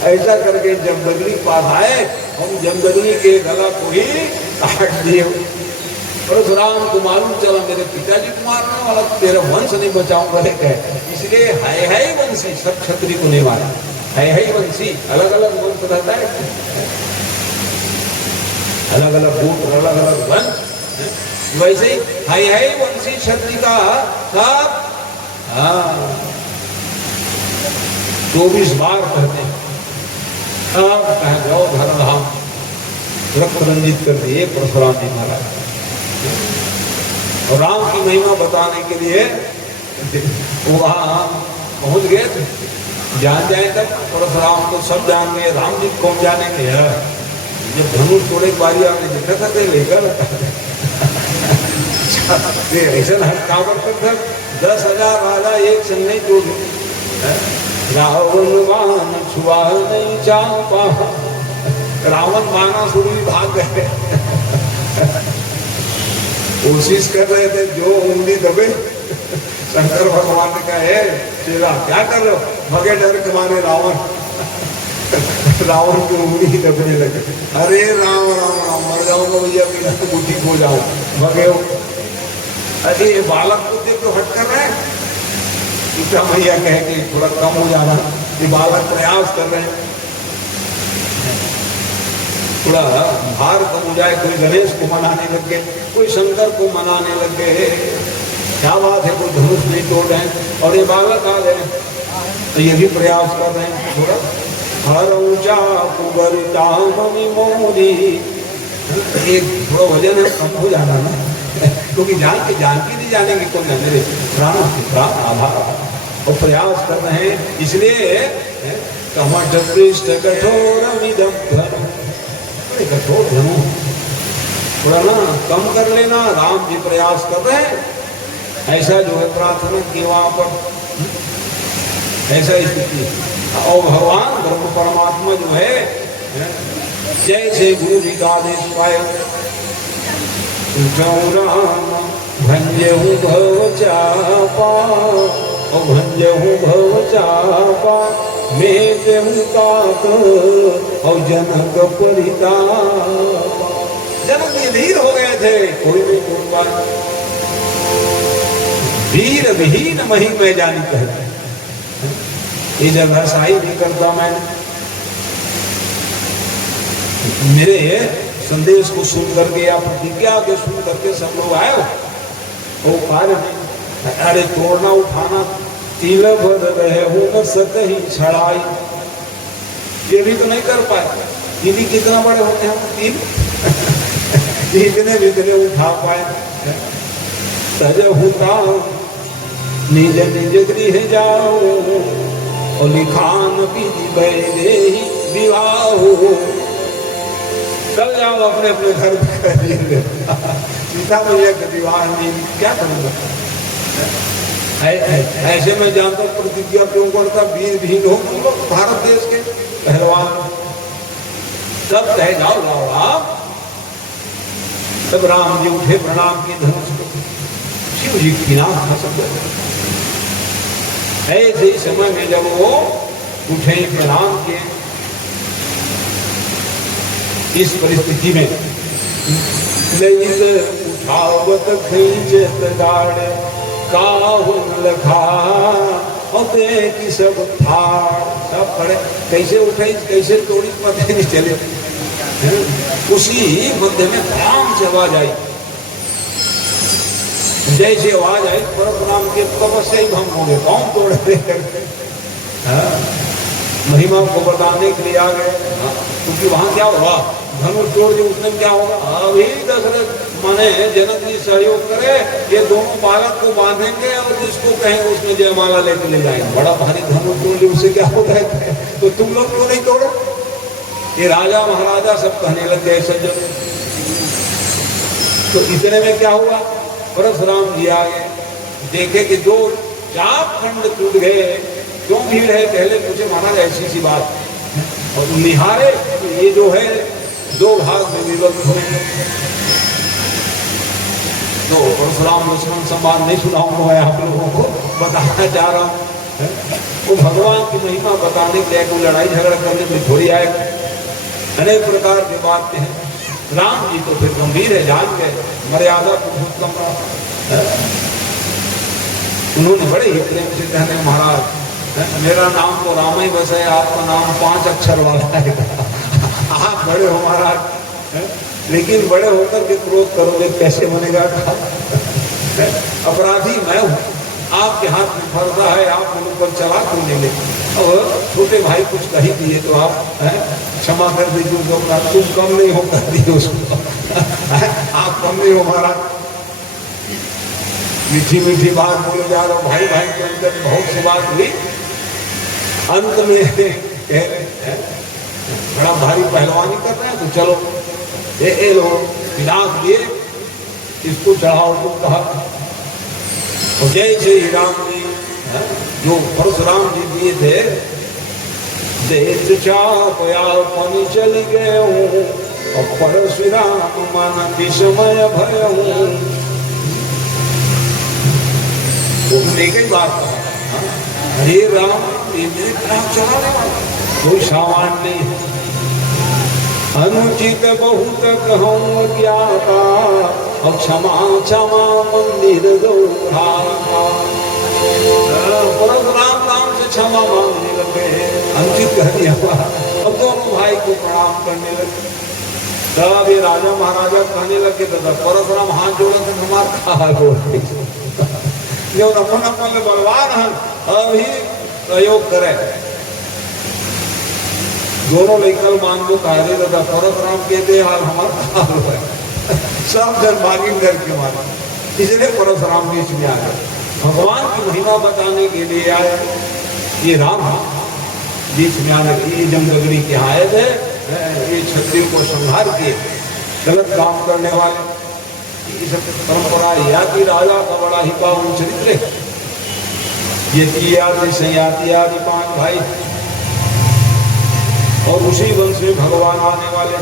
ऐसा करके जमदग्नि पास आए, हम जमदग्नि के गला को ही काट दिए। परशुराम को मालूम चला मेरे पिताजी को मारने वाला, तेरा वंश नहीं बचाऊंगा, इसलिए है वंशी सब क्षत्रिय को नहीं मारा। है वंशी, अलग अलग वंश रहता है, अलग अलग गोत्र, अलग अलग वंश। वैसे ही है वंशी क्षत्रिय का 24 बार कहते हैं। अब कह जाओ धर्मधाम रक्त रंजित कर दिए परशुराम जी महाराज। और राम की महिमा बताने के लिए वो वहां पहुंच गए थे। जान जाए तक परशुराम तो सब जान गए, राम जी कौन जाने के है। जब धनुष तोड़े बारी आपने देखा था तो लेकर ऐसा हटकावर कर 10,000 राजा एक संग नहीं तोड़। रावण मान छुआ नहीं चापा, रावण माना शुरू भाग गए। कोशिश कर रहे थे, जो उंगली दबे शंकर भगवान ने कहा, है तेरा क्या कर रहे हो? भगे डर के मारे रावण की उंगली दबने लगे। अरे राम राम राम, मर जाऊंगा भैया, बिना बुद्धि खो जाऊं, भगे हो। अरे ये बालक को देख तो हट कर रहे हैं, दूसरा भैया कहे कि थोड़ा कम हो जाना, ये बालक प्रयास कर रहे हैं थोड़ा भार कम हो जाए। कोई गणेश को मनाने लग गए, कोई शंकर को मनाने लग गए, क्या बात है, कोई धनुष नहीं तोड़ रहे हैं, और ये बालक आ गए तो ये भी प्रयास कर रहे हैं थोड़ा। हर ऊंचा कुबरता ममी मोरी, एक थोड़ा वजन है, कम हो जाना ना, क्योंकि जान के नहीं जानेंगे कौन है मेरे प्राण आभार, और प्रयास कर रहे हैं। इसलिए कमठ पृष्ठ कठोर विदग्ध, कठोर धनु थोड़ा ना कम कर लेना। राम जी प्रयास कर रहे हैं, ऐसा जो है प्रार्थना की वहां पर, ऐसा स्थिति। और भगवान ब्रह्म परमात्मा जो है जैसे गुरु जी का आदेश पाए, भंजहु भव चापा, और भंजहु भव चापा, मेटहु तात और जनक परिताप। जनक धीर हो गए थे, कोई नहीं तोड़ पाया। वीर विहीन मही में जानी कहते, ये जगह सही नहीं करता मैं। मेरे संदेश को सुन करके या प्रतिज्ञा के सुन करके सब लोग आए हो, वो कार्य नहीं। अरे तोड़ना उठाना तिल भर रहे हो न सतही छड़ाई, ये भी तो नहीं कर पाए। तिली कितना बड़े होते हैं तिल, इतने जितने उठा पाए। तज होता निज निज गृह जाओ, और लिखान विधि बैदेहि विवाह, चल जाओ अपने अपने घर करिए। सीता मैया का विवाह नहीं, क्या करूँगा? ऐसे में जानता हूँ प्रतिज्ञा क्यों करता, वीर भीन हो तुम लोग, भारत देश के पहलवान, सब कहे जाओ जाओ आप। तब राम जी उठे, प्रणाम किए धनुष को, शिव जी की नाम था सब। ऐसे समय में जब वो उठे, प्रणाम किए, इस परिस्थिति में उठावत खींचत गाड़ काहुल लखा होते कि सब था, सब खड़े, कैसे उठे कैसे तोड़ी पता नहीं चले। उसी मध्य में धाम से आवाज आई, जैसे आवाज आई परशुराम के तपस्या ही भंग हो गए, कौन तोड़ रहे। महिमा को बताने के लिए आ गए, क्योंकि वहां क्या होगा, धनुष तोड़ दिए, उसमें क्या होगा, अभी दशरथ माने जनक जी सहयोग करे, ये दोनों बालक को बांधेंगे और जिसको कहेंगे उसमें जयमाला लेके ले जाएंगे। बड़ा भारी धनुष तोड़ दिए, उससे क्या होता है, तो तुम लोग क्यों नहीं तोड़ो? ये राजा महाराजा सब कहने लग गए सज्जन। तो इतने में क्या हुआ, परशुराम जी आ गए, देखे कि दो चाप खंड टूट गए। क्यों भीड़ है, पहले पूछे महाराज ऐसी सी बात, और निहारे ये जो है दो भाग में विभक्त हुए। तो परशुराम लक्ष्मण संवाद नहीं सुनाऊंगा मैं आप लोगों को, बताना चाह रहा हूँ। वो भगवान की महिमा बताने के लिए कोई लड़ाई झगड़ा करने में थोड़ी आए, अनेक प्रकार की बातें हैं। राम जी तो फिर गंभीर है, जान गए मर्यादा पुरुषोत्तम, उन्होंने बड़े ही प्रेम से कहने, महाराज मेरा नाम तो राम ही बस है, आपका नाम 5 अक्षर वाला है। आप बड़े हो महाराज, लेकिन बड़े होकर के क्रोध करोगे कैसे बनेगा? अपराधी मैं हूँ, आपके हाथ में फरदा है, आप मुझ पर चला क्यों नहीं लेते? और छोटे भाई कुछ कही दिए तो आप क्षमा कर दीजिए, तुम कम नहीं हो कर दिए उसको। आप कम नहीं हो महाराज, मीठी मीठी बात बोले जा रहा हूँ, भाई भाई के अंदर बहुत सी बात हुई। अंत में कह रहे हैं बड़ा भारी पहलवानी कर रहे हैं, तो चलो ए लो विनाश दिए, इसको चढ़ाओ, तो कहा। और जैसे ही राम जी जो परशुराम जी दिए थे, देश चापयापन चल गए हूँ, और परशुराम मन विस्मय भय हूँ। एक ही बात कहा, अरे राम ये मेरे खिलाफ चला रहे हो, कोई सामान नहीं है, अनुचित बहुत कहूँ ज्ञाता, और क्षमा क्षमा मंदिर दोहराता। परशुराम राम से क्षमा मांगने लगे, अनुचित कह दिया, अब दोनों भाई को प्रणाम करने लगे। तब ये राजा महाराजा कहने लगे, दादा परशुराम हाथ जोड़े थे, हमारा हाल बोल जो अपन अपन बलवान है अभी प्रयोग करे। दोनों लेकर मान लो कार्य दादा परशुराम कहते हाल हमारा हाल है, सब जन भागी करके मारा, इसलिए परशुराम बीच में आ गए, भगवान की महिमा बताने के लिए आए। ये राम बीच में आने के लिए जमदग्नि के यहाँ आए थे, ये क्षत्रियों को संहार के गलत काम करने वाले, ये सब परंपरा याति राजा का बड़ा ही पावन चरित्र है। ये आदि संयाति आदि 5 भाई, और उसी वंश में भगवान आने वाले।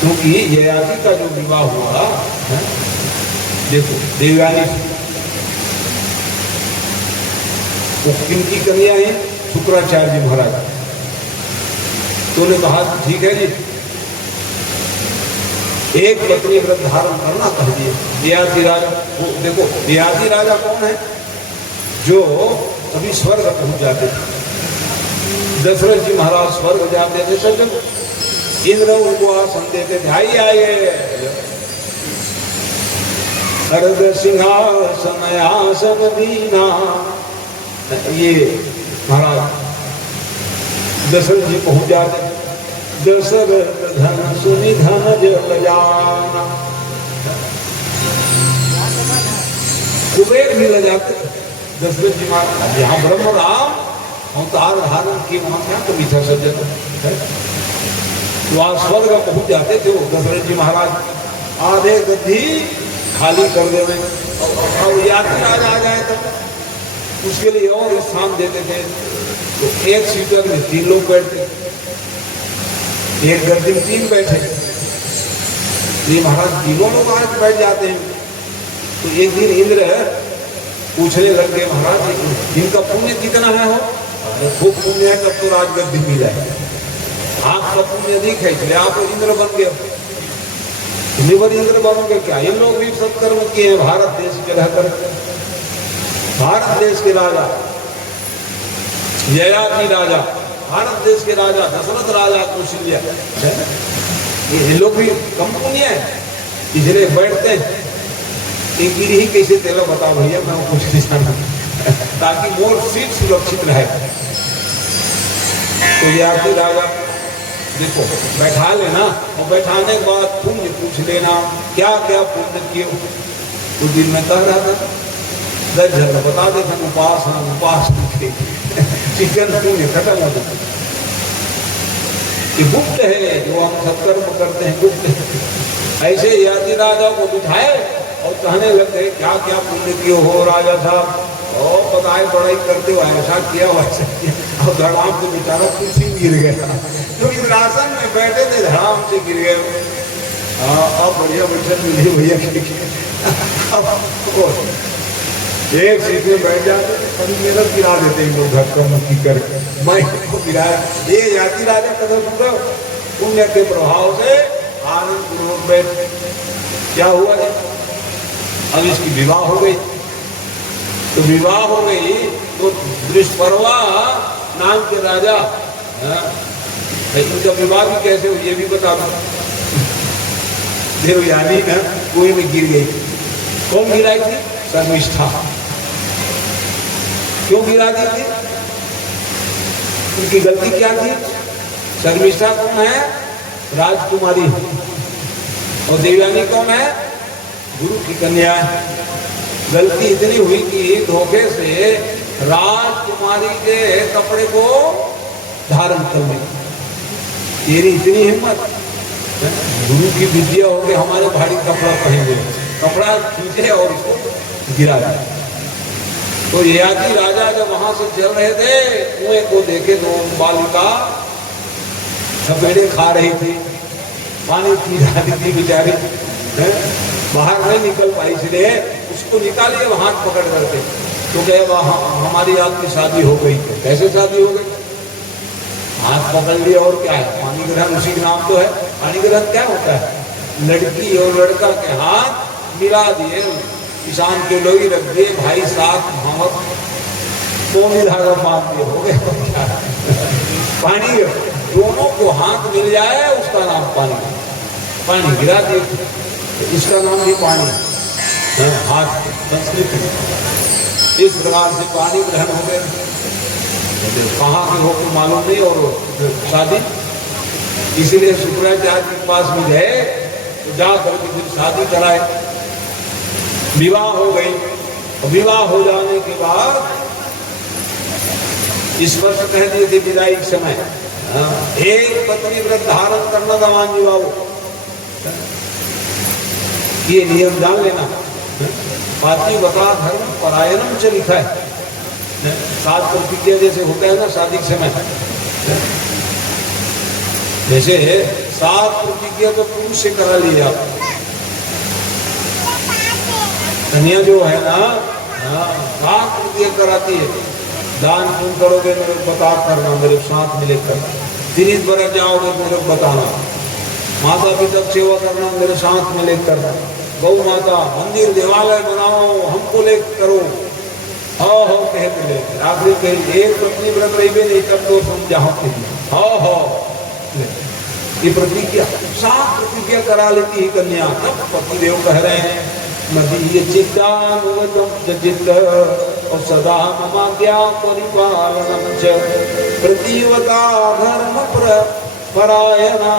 क्योंकि ये आदि का जो विवाह हुआ है, देखो देवयानी वो किनकी कन्या है, शुक्राचार्य जी महाराज। तो ने कहा ठीक है जी, एक पत्नी व्रत धारण करना कह दिए। ययाति राजा, वो देखो ययाति राजा कौन है, जो अभी स्वर्ग पहुंच जाते थे। दशरथ जी महाराज स्वर्ग जाते थे, सज्जन इंद्र उनको आसन देते थे, आइए अर्ध सिंहासन आसन दीना। ये महाराज दशरथ जी पहुंच जाते, दशरथ धन सुनि धन जल जाना, कुबेर भी ले जाते। दशरथ जी महाराज यहाँ ब्रह्म राम अवतार धारण किए, वहां क्या कभी था सज्जन, वहाँ स्वर्ग पहुंच जाते थे वो दशरथ जी महाराज, आधे गद्दी खाली कर दे में, और यात्री राजा आ जाए तो उसके लिए और स्थान देते थे। तो एक सीटर में 3 लोग बैठते, एक गद्दी में 3 बैठे, ये महाराज तीनों लोग आज बैठ जाते हैं। तो एक दिन इंद्र पूछने लग गए, महाराज इनका पुण्य कितना है? हो खूब पुण्य है, तब तो राजगद्दी मिला है। आपका पुण्य अधिक है इसलिए आप इंद्र बन गए। इंद्र बनोगे क्या? इन लोग भी सत्कर्म किए हैं, भारत देश के रहकर। भारत देश के राजा, ययाति राजा, भारत देश के राजा, दशरथ राजा, कौशल्या, ये लोग भी कम पुण्य है इसलिए बैठते हैं। एक ही कैसे तेलो बताओ भैया, मैं कुछ नहीं जाना, ताकि मोर सीट सुरक्षित रहे। तो ययाति राजा देखो बैठा लेना, और बैठाने के बाद पुण्य पूछ लेना, क्या क्या पुण्य किए। तो दिन में कह रहा था 10 जगह बता देता, उपास चिकन पुण्य खत्म हो जाता। ये गुप्त है, जो हम सत्कर्म करते हैं गुप्त है। ऐसे ययाति राजा को बिठाए और कहने लगे क्या क्या पुण्य किए हो राजा साहब, और बताए बड़ाई करते हो, ऐसा किया वैसा किया। और धड़ाम से बेचारा कुर्सी गिर गया, तो इस आसन में बैठे थे धड़ाम से गिर गए। अब बढ़िया बैठक मिली भैया, एक सीट में बैठ जाते, कभी मेरा गिरा देते हैं लोग धक्का मुक्की करके, मैं को गिराया। ये ययाति राजा कदम पुण्य के प्रभाव से आनंद पूर्वक बैठ। क्या हुआ है? अब इसकी विवाह हो गई। तो विवाह हो गई तो दृष्टपर्वा नाम के राजा, इनका विवाह भी कैसे हो ये भी बता दो। देवयानी ना कुएं में गिर गई। कौन गिराई थी? शर्मिष्ठा। क्यों गिरा दी थी? उनकी गलती क्या थी? शर्मिष्ठा कौन है? राजकुमारी। और देवयानी कौन है? गुरु की कन्या। गलती इतनी हुई कि धोखे से राजकुमारी के कपड़े को धारण कर ली। तेरी इतनी हिम्मत, गुरु की विद्या हो गई, हमारे भारी कपड़ा पहने, कपड़ा खींचे और उसको गिरा दिया। तो ययाति राजा जब वहां से चल रहे थे, कुएं को देखे तो बालिका सपेड़े खा रही थी, पानी पी रही थी बेचारी, बाहर नहीं निकल पाई, इसलिए उसको निकालिए हाथ पकड़ करके। तो कहे हमारी आपकी शादी हो गई। तो कैसे शादी हो गई? हाथ पकड़ लिया और क्या है, पानी ग्रहण उसी का नाम तो है। पानी ग्रहण क्या होता है? लड़की और लड़का के हाथ मिला दिए, किसान के लोग ही रख दिए, भाई साथ भावत तो धागा बांध दिए, हो गए। पानी दोनों को हाथ मिल जाए उसका नाम पानी। पानी गिरा दिए, इसका नाम भी पानी। हाथ संस्कृत इस प्रकार से पानी ग्रहण हो गए। कहाँ के हो मालूम नहीं, और शादी इसीलिए शुक्राचार्य के पास में गए तो जाकर के फिर शादी कराए। विवाह हो गई। विवाह हो जाने के बाद इस वर्ष कह दिए थे विदाई के समय, एक पत्नी व्रत धारण करना दमान जीवाओ, ये नियम जान लेना। पातिव्रता धर्म परायणम से लिखा है। 7 प्रतिज्ञा जैसे होता है ना शादी के समय, जैसे 7 प्रतिज्ञा तो पुरुष से करा लिए आप। कन्या जो है ना 7 प्रतिज्ञा कराती है। दान तुम करोगे मेरे को बता करना, मेरे साथ मिले करना। 30 बरस जाओगे मेरे को बताना। माता पिता की सेवा करना, मेरे साथ मिले करना। गौ माता मंदिर देवालय बनाओ, हमको ले करो। हो कहते ले आखिरी कही एक पत्नी व्रत रही नहीं तब तो समझाओ के हो ये प्रतिज्ञा 7 प्रतिज्ञा करा लेती है कन्या। तब पतिदेव कह रहे हैं मदीय चित्तानुगतम और सदा ममाज्ञा परिपालनम च प्रतिवता धर्म परायणा।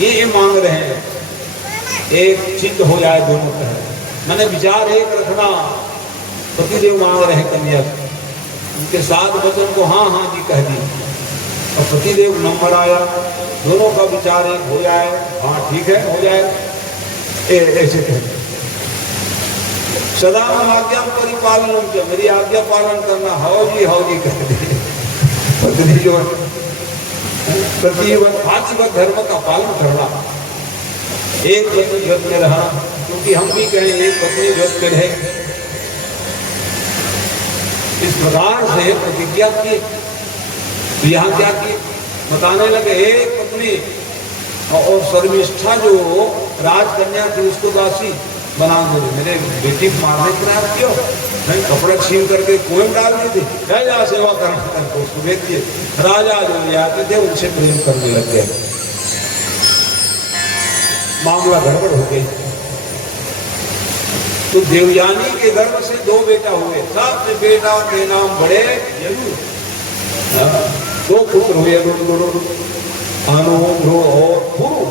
ये मांग रहे हैं एक चित्त हो जाए दोनों का, मैंने विचार एक रखना। पतिदेव मांग रहे हैं कन्या, उनके 7 वचन को हाँ हाँ जी कह दी। और पतिदेव नंबर आया, दोनों का विचार एक हो जाए, हाँ ठीक है हो जाए, ऐसे कहते सदा मम आज्ञा परिपालन किया, मेरी आज्ञा पालन करना, हाओ जी कह दे। पत्नी जो है आजीवन धर्म का पालन करना, एक पत्नी व्रत में रहना, क्योंकि हम भी कहें एक पत्नी व्रत में रहे, इस प्रकार से प्रतिज्ञा की। तो यहाँ क्या किए, बताने लगे एक पत्नी और शर्मिष्ठा जो राजकन्या थी उसको दासी बना दो, मेरे बेटी को मारने के लिए आप क्यों नहीं, कपड़ा छीन करके कुएं में डाल दी थी, राजा सेवा करना करके उसको भेज दिए। राजा जो आते थे उनसे प्रेम करने लग गए, मामला गड़बड़ हो गई। तो देवयानी के गर्भ से 2 बेटा हुए, सबसे बेटा के नाम बड़े यदु, 2 पुत्र हुए अनु और पुरु,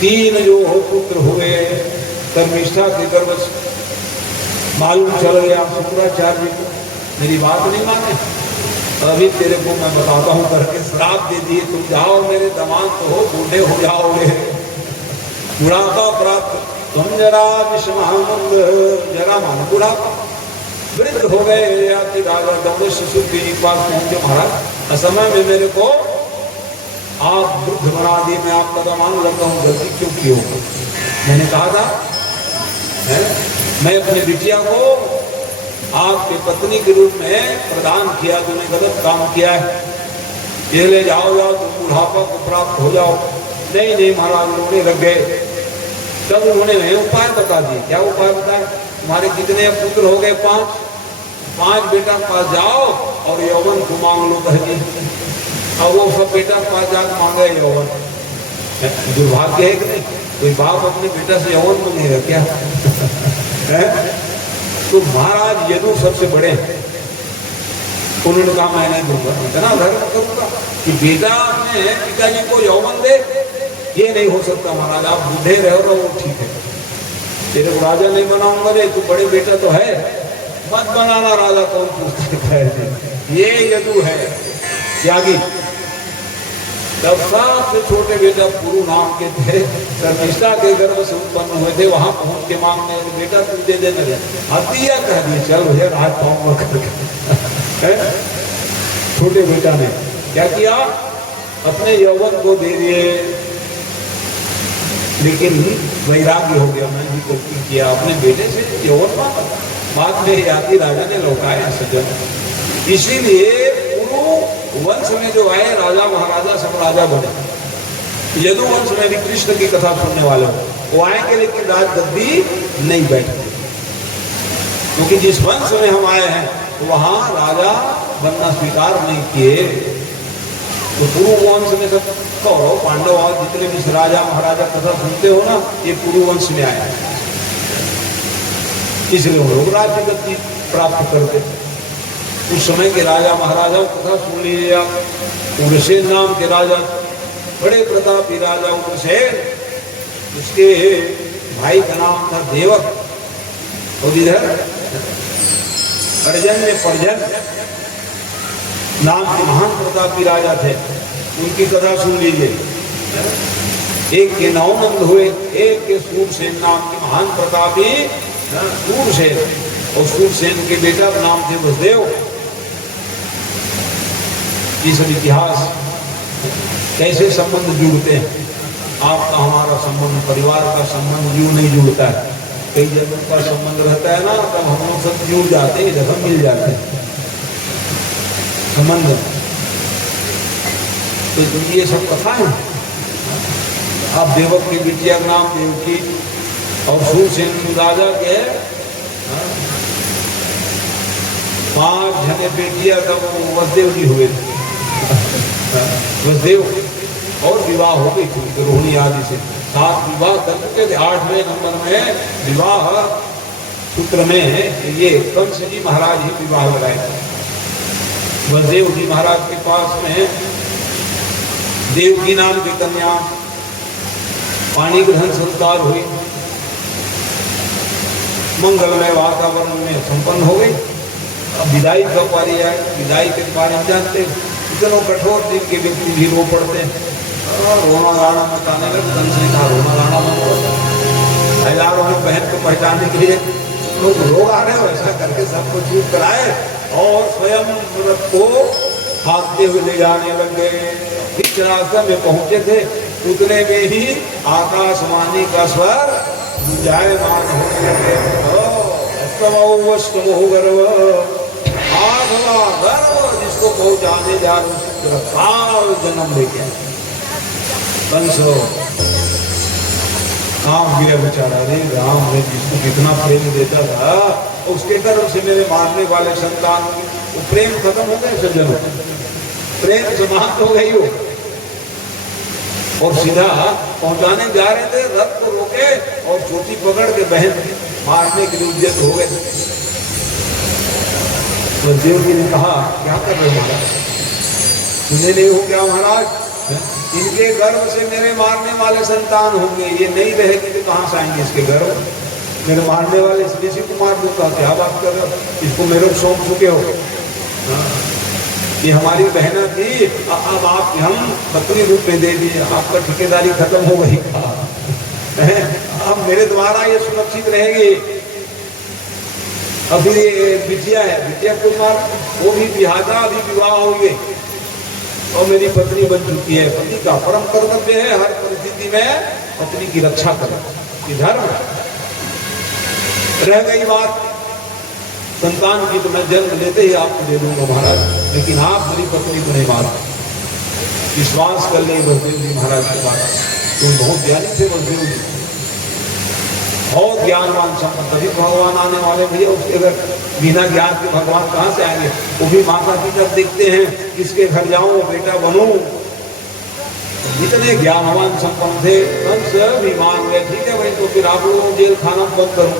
3 जो पुत्र हुए शर्मिष्ठा के गर्भ से। मालूम चल गया शुक्राचार्य को, मेरी बात नहीं माने, अभी तेरे को मैं बताता हूँ करके श्राप दे दिए, तुम जाओ मेरे दामाद तो हो, बूढ़े हो जाओगे, बुढ़ापा प्राप्त, तुम जरा विषमानंद, जरा मान बुढ़ापा, वृद्ध हो गए। राजा दंड शिशु के पास पहुंचे, महाराज असमय में मेरे को आप वृद्ध बना दिए, मैं आपका दामाद लगता हूँ, गलती क्यों की हो? मैंने कहा था मैं अपनी बिटिया को आपके पत्नी के रूप में प्रदान किया, तूने गलत काम किया है, ये ले जाओ तुम बुढ़ापा को प्राप्त हो जाओ। नहीं महाराज रोने लग गए। तब उन्होंने उपाय बता दिए। क्या उपाय बताए? तुम्हारे कितने पुत्र हो गए? 5 बेटा के पास जाओ और यौवन को मांग लो कह दी। और वो सब बेटा के पास जाकर मांगे यौवन। दुर्भाग्य है कि नहीं? कोई बाप अपने बेटा से यौवन मांगेगा क्या? तो महाराज यदु सबसे बड़े, उन्होंने कहा मैं नहीं दूंगा, इतना धर्म करूंगा कि बेटा अपने पिताजी को यौवन दे, ये नहीं हो सकता महाराज, आप बूढ़े रहो वो ठीक है, तेरे को राजा नहीं बनाऊंगा रे, तू बड़े बेटा तो है, मत बनाना राजा, कौन पूछता है? ये यदु है त्यागी। तब सबसे छोटे बेटा पुरु नाम के थे, शर्मिष्ठा के गर्भ से उत्पन्न हुए थे, वहां पहुंच के मांगने बेटा तू दे देना, हतिया कह दिया, चल भैया राज पाऊंगा करके। छोटे बेटा ने क्या किया? अपने यौवन को दे दिए, लेकिन वैराग्य हो गया, मैंने भी गलती किया, अपने बेटे से यौवन मांगा। बाद में यादी राजा ने लौटाया सज्जन। इसीलिए वंश में जो आए राजा महाराजा सब राजा बने। यदु वंश में भी कृष्ण की कथा सुनने वाले वो आएंगे, लेकिन राज गद्दी नहीं बैठते, क्योंकि जिस वंश में हम आए हैं वहां राजा बनना स्वीकार नहीं किए। तो पुरु वंश में सब कौरव पांडव और जितने भी राजा महाराजा कथा सुनते हो ना, ये पुरु वंश में आए, इसलिए वो लोग राज्य गद्दी प्राप्त करते। उस समय के राजा महाराजाओं कथा सुन लीजिए आप। उग्रसेन नाम के राजा, बड़े प्रतापी राजा उग्रसेन, उसके भाई का नाम था देवक, और इधर पर्जन नाम के महान प्रतापी राजा थे, उनकी कथा सुन लीजिए। एक के 9 नंद हुए, एक के सूरसेन नाम के महान प्रतापी सूरसेन, और सूरसेन के बेटा का नाम थे वसुदेव। ये सब इतिहास कैसे संबंध जुड़ते हैं, आपका हमारा संबंध, परिवार का संबंध यूं नहीं जुड़ता है। कई जगहों का संबंध रहता है ना, तब हम लोग सब जुड़ जाते हैं, जगह मिल जाते हैं संबंध। तो ये सब कथा है। आप देवक की बिटिया का नाम देवकी, और सूरसेन राजा के 5 जने बेटियां तब वसुदेव जी हुए थे, वसुदेव, और विवाह हो गई थी रोहिणी आदि से। 7 विवाह कर चुके थे। 8वें नंबर में विवाह सूत्र में ये कंस जी महाराज ही विवाह लगाए थे। वसुदेव जी महाराज के पास में देवकी नाम की कन्या पानी ग्रहण संस्कार हुई, मंगलमय वातावरण में संपन्न हो गई। अब विदाई का पारी आए, विदाई के बारे में जानते, इतने कठोर दिल के व्यक्ति भी रो पड़ते हैं। रोना गाना मचाने में कंस ने कहा रोना गाना मत करो। हजारों में बहन को पहचानने के लिए लोग रोग आ रहे हो, ऐसा करके सबको चूप कराए और स्वयं व्रत को भागते हुए ले जाने लग गए। इस रास्ते में पहुंचे थे, उतने में ही आकाशवाणी का स्वर गुंजायमान होने लगे। गर्व जिसको पहुंचाने जा रहे जन्म लेके कंस काम गिरा बेचारा। रे राम ने जिसको कितना प्रेम देता था, उसके गर्भ से मेरे मारने वाले संतान वो प्रेम खत्म हो गए। सज्जनों, प्रेम समाप्त हो गई हो। और सीधा पहुंचाने जा रहे थे, रथ को रोके और चोटी पकड़ के बहन मारने के लिए उद्यत हो गए। तो देव जी ने कहा क्या कर रहे हो महाराज, सुने नहीं हो क्या महाराज, इनके गर्भ से मेरे मारने वाले संतान होंगे, ये नहीं रहेगी तो कहाँ से आएंगे इसके गर्भ, मेरे मारने वाले इसी को मार दूंगा। क्या बात कर रहे हो, इसको मेरे को सौंप चुके हो। ये हमारी बहना थी, अब आप हम पत्नी रूप में दे दिए, आपका ठेकेदारी खत्म हो गई। अब मेरे द्वारा ये सुरक्षित रहेगी। अभी ये बिटिया है, बिटिया को मार, वो भी बिहाजा, अभी विवाह होंगे और मेरी पत्नी बन चुकी है। पति का परम कर्तव्य है हर परिस्थिति में पत्नी की रक्षा करना, ये धर्म। रह गई बात संतान की, तो मैं जन्म लेते ही आपको दे दूंगा महाराज, लेकिन आप मेरी पत्नी को नहीं मारा। विश्वास कर ले बलदेव जी महाराज की बात, तुम बहुत ज्ञानी थे बलदेव जी, बहुत ज्ञानवान संपन्न, तभी भगवान आने वाले। भैया उसके घर बिना ज्ञान के भगवान कहाँ से आएंगे। वो भी माता पिता देखते हैं किसके घर जाऊं बेटा बनूं, इतने ज्ञानवान संपन्न थे। कंस भी मान गए, ठीक है भाई, तो फिर आप लोगों जेल खाना बंद करूँ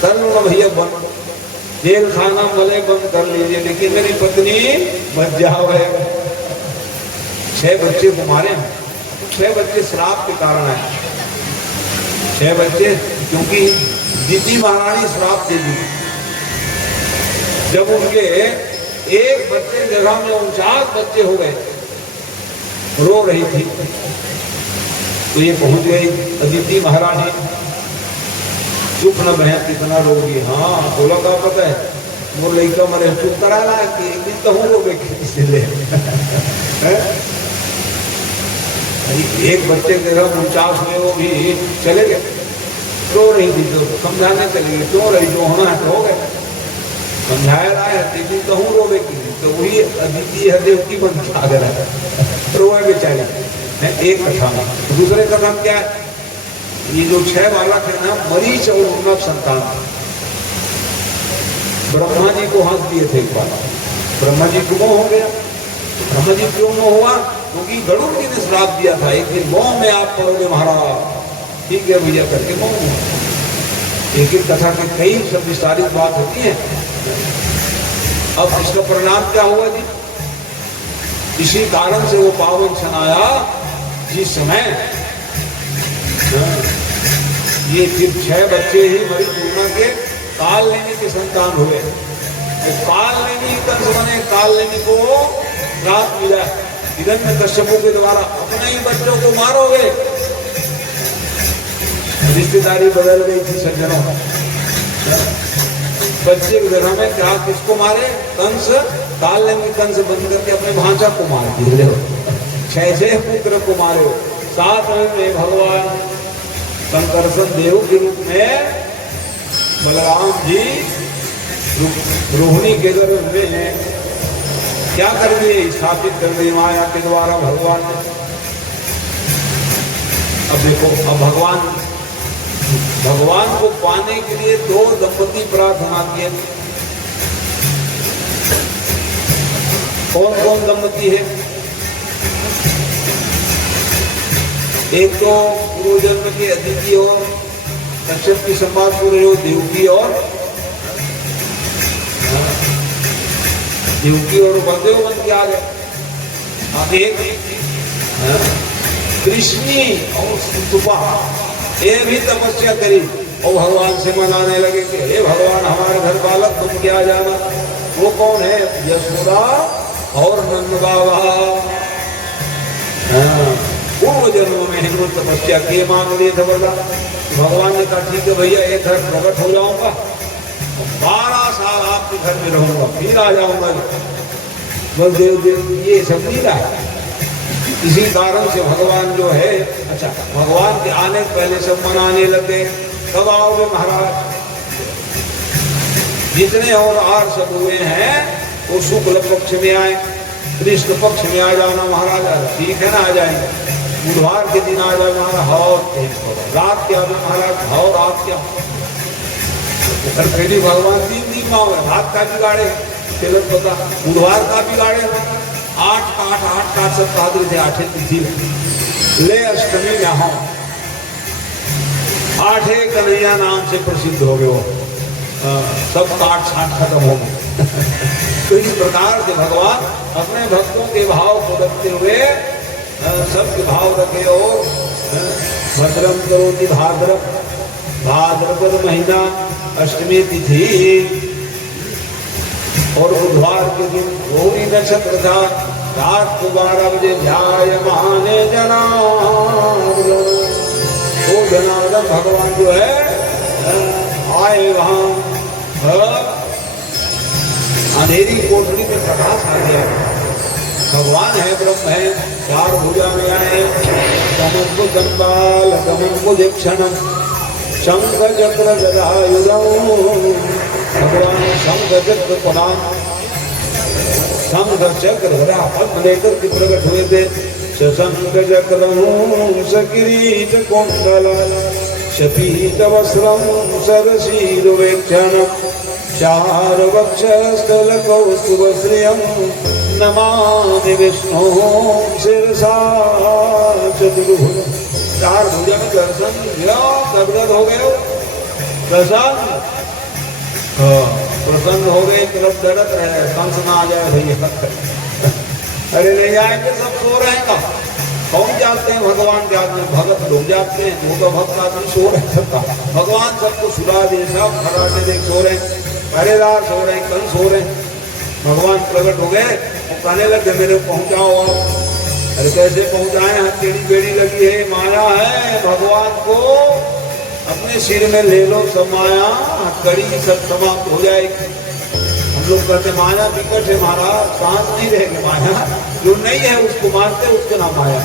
कर लो ना भैया, बंद जेल खाना भले बंद कर लीजिए, लेकिन मेरी पत्नी बच जाओ। 6 बच्चे कुमारे, 6 बच्चे श्राप के कारण आए। 6 बच्चे, क्योंकि दीदी महारानी श्राप दे दी। जब उनके एक बच्चे जगह में 49 बच्चे हो गए, रो रही थी, तो ये पहुंच गई अदिति महारानी। चुप न बहन कितना रोगी, हाँ बोला का पता है, वो लड़का मरे चुप करा ला कि एक दिन तो हूँ रोगे इसलिए। एक बच्चे के घर 49 में वो भी चले गए, रो रही थी, तो समझाने चले गए, क्यों रही, जो होना है तो हो गए। समझाया रहा है, दीदी तो हूँ रोवे की, तो वही अदिति हरदेव की बन आ गया रोए बेचारे। एक कथा में, दूसरे कथा में क्या है, ये जो 6 बालक है ना, मरीच और उन्नत संतान, ब्रह्मा जी को हंस दिए थे एक बार। ब्रह्मा जी को मोह हो गया। ब्रह्मा जी क्यों मोह हुआ, क्योंकि गरुड़ जी ने श्राप दिया था, एक दिन मोह में आप पड़ोगे महाराज, ठीक है भैया करके मोह हुआ। एक एक कथा के कई सब विस्तारित बात होती है। अब इसका परिणाम क्या हुआ जी, इसी कारण से वो पावन क्षण आया जिस समय ये फिर 6 बच्चे ही बड़ी पूर्णा के काल लेने के संतान हुए। तो काल लेनी कंस बने, काल लेने को रात मिला हिरण्यकश्यप के द्वारा, अपने ही बच्चों को मारोगे। रिश्तेदारी बदल गई थी सज्जनों, बच्चे के घर में क्या किसको मारे, कंस, काल लेने कंस बंद करके अपने भांजा को मार दिए। 6 पुत्र को मारे। साथ में भगवान शंकरसन देव के रूप में बलराम जी रोहिणी के गर्भ में क्या कर दिए, स्थापित कर दिए माया के द्वारा भगवान ने। अब देखो, अब भगवान को पाने के लिए 2 दंपति प्रार्थना किए। कौन कौन दंपति है, एक तो पूर्व जन्म की अदिति और कश्यप की संवाद पूरे हो, देवकी और बलदेव बन के आ गए। अब एक कृष्णी और सुपा, ये भी तपस्या करी और भगवान से मनाने लगे कि हे भगवान, हमारे घर बालक तुम क्या जाना। वो कौन है, यशोदा और नंद बाबा हाँ, पूर्व जन्मों में हिम्मत तपस्या के मांग लिए थे बोला। भगवान ने कहा ठीक है भैया, एक घर प्रकट हो जाऊंगा, 12 साल आपके घर में रहूंगा, फिर आ जाऊंगा। बलदेव देव ये सब नहीं रहा। इसी कारण से भगवान जो है, अच्छा भगवान के आने पहले सब मनाने लगे, कब आओगे महाराज। जितने और आर सब हुए हैं वो शुक्ल पक्ष में आए, कृष्ण पक्ष में आ जाना महाराज। ठीक है ना, आ जाएंगे। बुधवार के दिन आ जाए महाराज, रात क्या महाराज, और रात क्या पहली भगवान 3 दिन माओ, रात का बिगाड़े चलत बता, बुधवार का बिगाड़े, 8 का 8 सब कादर थे, 8 तिथि ले अष्टमी यहाँ 8 कन्हैया नाम से प्रसिद्ध हो गए, सब काट छाट खत्म हो गए। तो इस प्रकार से भगवान अपने भक्तों के भाव को रखते हुए सबके भाव रखे। और भद्रम करोति भाद्रपद महीना अष्टमी तिथि और बुधवार के दिन रोहिणी नक्षत्र था, रात को 12 बजे ध्यायमाने जनार्दन। तो जनार्दन भगवान जो है आए वहां, अंधेरी कोठरी में प्रकाश आ गया। भगवान है, ब्रह्म है, 4 भुजा में आए, कमल को दंडाल कमल को दीक्षणम शंख चक्र गदायुधम। भगवान शंख चक्र प्रदान, शंख चक्र गदा पद्म लेकर के प्रकट हुए थे। शंख चक्रम सकिरीट कुंडल शपीत वस्त्रम सरसीरुवेक्षणम चार वक्षस्थल कौस्तुभ श्रियम नमामि विष्णु शिरसा चतुर्भुज। 4 भुजा में दर्शन दिया, गदगद हो गए, प्रसन्न हो गए। तरफ डरत रहे कंस ना आ जाए भैया। अरे नहीं आएंगे, सब सो रहेगा। कौन जाते हैं भगवान के आदमी, भगत लोग जाते हैं, वो तो भक्त आदमी सो रहे सबका। भगवान सबको सुला दे, सब खराटे देख सो रहे, पहरेदार सो रहे, कल सो रहे। भगवान प्रकट हो गए, वो कहने लगे मेरे पहुंचाओ। अरे कैसे पहुंचाए, टेढ़ी बेड़ी लगी है, माया है। भगवान को अपने सिर में ले लो, सब माया कड़ी सब समाप्त हो जाएगी। हम लोग कहते माया विकट है महाराज, सांस नहीं रहेगी। माया जो नहीं है उसको मानते, उसका नाम माया।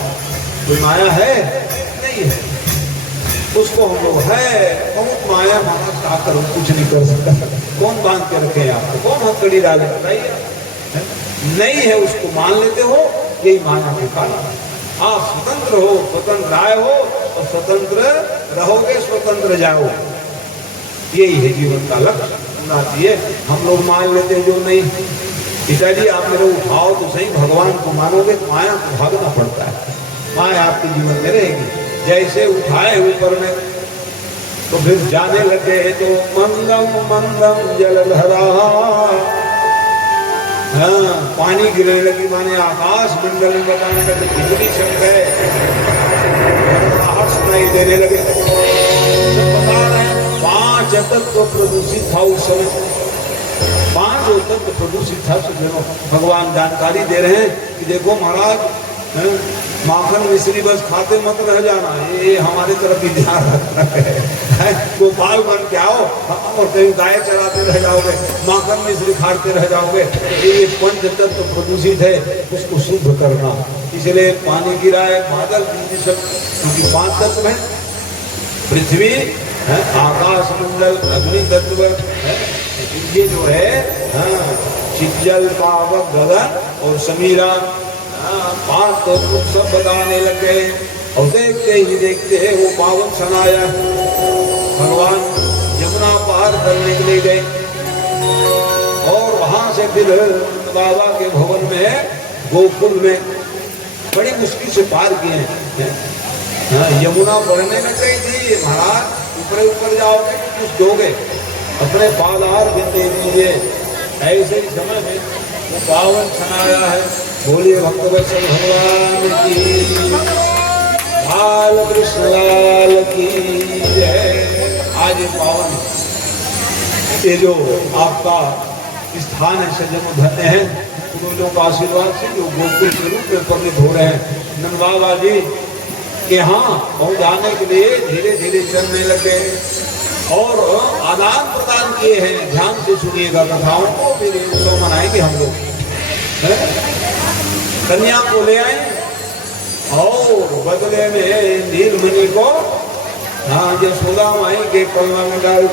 कोई माया है नहीं है, उसको हम लोग है बहुत माया। महाराज क्या करो, कुछ नहीं कर सकता। कौन बांध के रखे आपको, कौन हथकड़ी डाले बताइए। नहीं है उसको मान लेते हो, यही माया के कारण। आप स्वतंत्र हो, स्वतंत्र आए हो और स्वतंत्र रहोगे, स्वतंत्र जाओ। यही है जीवन का लक्ष्य होना चाहिए। हम लोग मान लेते हैं जो नहीं। पिताजी आप मेरे उठाओ तो सही, भगवान को मानोगे तो माया को भागना पड़ता है। माया आपके जीवन में रहेगी। जैसे उठाए ऊपर में तो फिर जाने लगे तो मंदम मंदम जलधरा। हाँ, पानी गिरने लगी, माने आकाश मंडल में बताने लगे, बिजली चमक गए, सुनाई देने लगे। सब बता रहे हैं 5 तत्व प्रदूषित था उस समय। 5 तत्व प्रदूषित था। भगवान जानकारी दे रहे हैं कि देखो महाराज, माखन मिश्री बस खाते मत रह जाना, ये हमारे तरफ ही ध्यान रखना है। गोपाल बन के आओ और कहीं गाय चराते रह जाओगे, माखन मिश्री खाते रह जाओगे। ये 5 तत्व प्रदूषित है, उसको शुद्ध करना। इसलिए पानी गिराए, बादल सब, क्योंकि 5 तत्व है, पृथ्वी है, आकाश मंडल, अग्नि तत्व है, ये जो है चिज्जल पावक गगन और समीरा, 5 तत्व सब बताने लग गए। और देखते ही देखते वो पावन सनाया। भगवान यमुना पार करने के लिए गए और वहां से फिर बाबा के भवन में, गोकुल में बड़ी मुश्किल से पार किए हैं। यमुना बढ़ने लग गई थी। महाराज ऊपर ऊपर जाओगे कुछ दोगे, अपने पादार भी दे दीजिए। ऐसे ही समय में वो पावन सनाया है। बोलिए भक्तवत्सल भगवान की, बाल कृष्ण लाल की जय। आज पावन ये जो आपका स्थान है, सजन धन्य है पूर्वजों का आशीर्वाद से जो गोकुल के रूप में परिणित हो रहे हैं। नंद बाबा जी के यहाँ पहुंच जाने के लिए धीरे धीरे चलने लगे और आदान प्रदान किए हैं। ध्यान से सुनिएगा कथाओं को, फिर उत्सव मनाएंगे हम लोग। कन्या को ले आए और बदले में नीलमणि को यशोदा माई के पलना में डाल।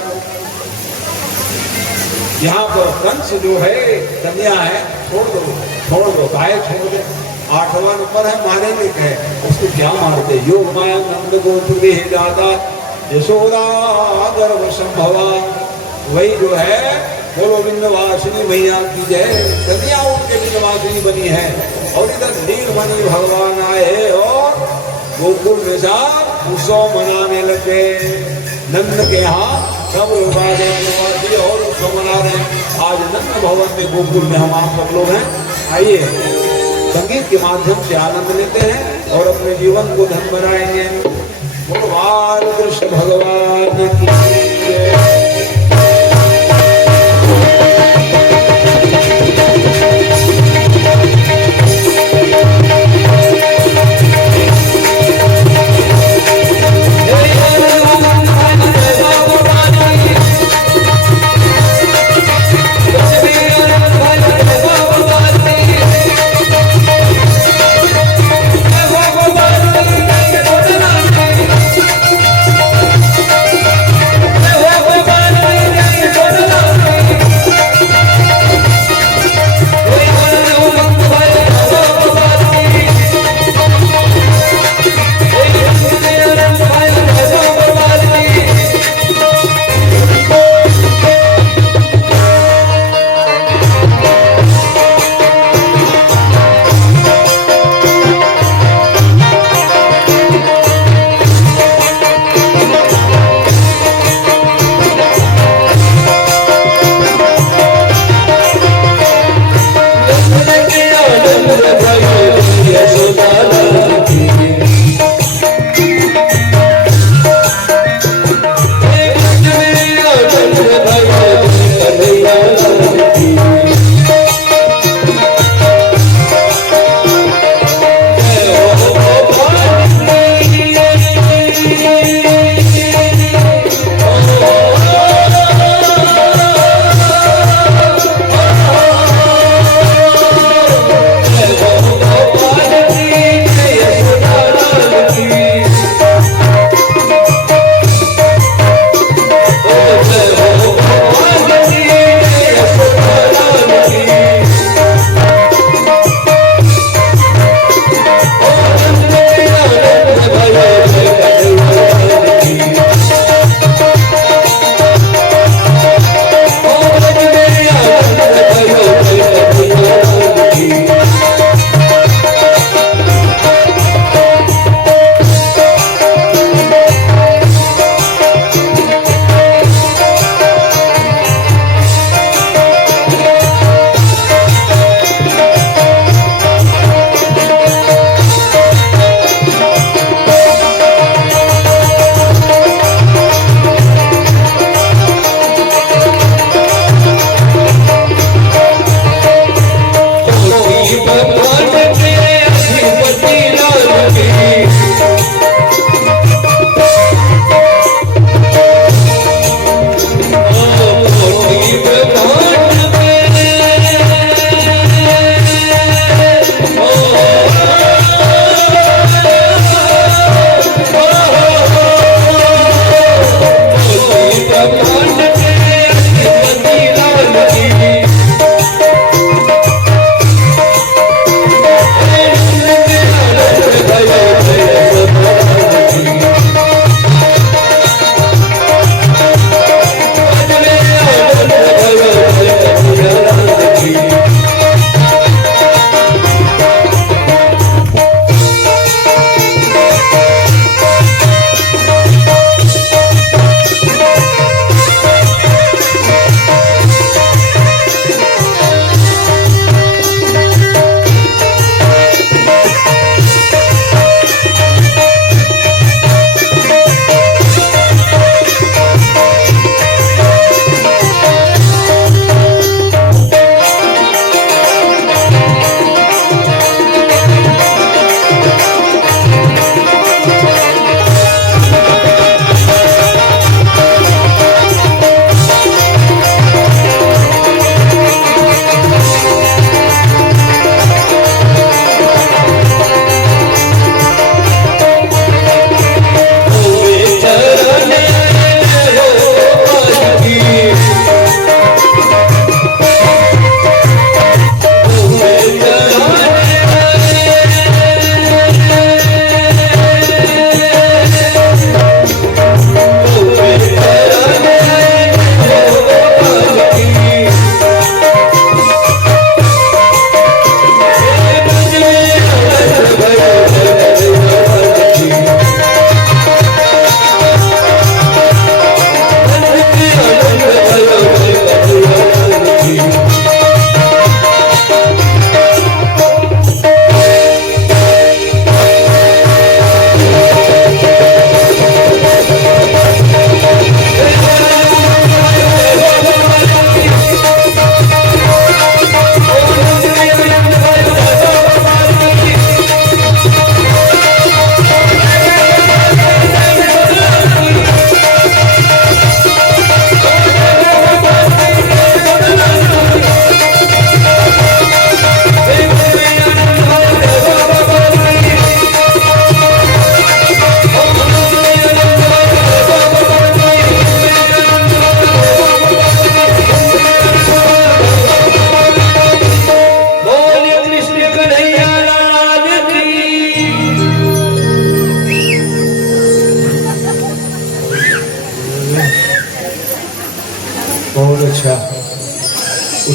यहाँ पर कंस जो है कन्या है, छोड़ दो गाय छोड़ दे। 8वां नंबर है मारेंगे कहे, उसको क्या मारते? योग माया नंद गोपुरी दादा यशोदा गर्भ संभवा। वही जो है बोलो विंध्यवासिनी मैया की जय। कन्या उनके विंध्यवासिनी बनी है और इधर नीलमणि भगवान आए और गोकुल में साथ उत्सव मनाने लगे। नंद के यहाँ सब लोग आ गए और उत्सव मना रहे हैं। आज नंद भवन में गोकुल में हम आप सब लोग हैं। आइए संगीत के माध्यम से आनंद लेते हैं और अपने जीवन को धन्य बनाएंगे। भगवान कृष्ण भगवान की जय।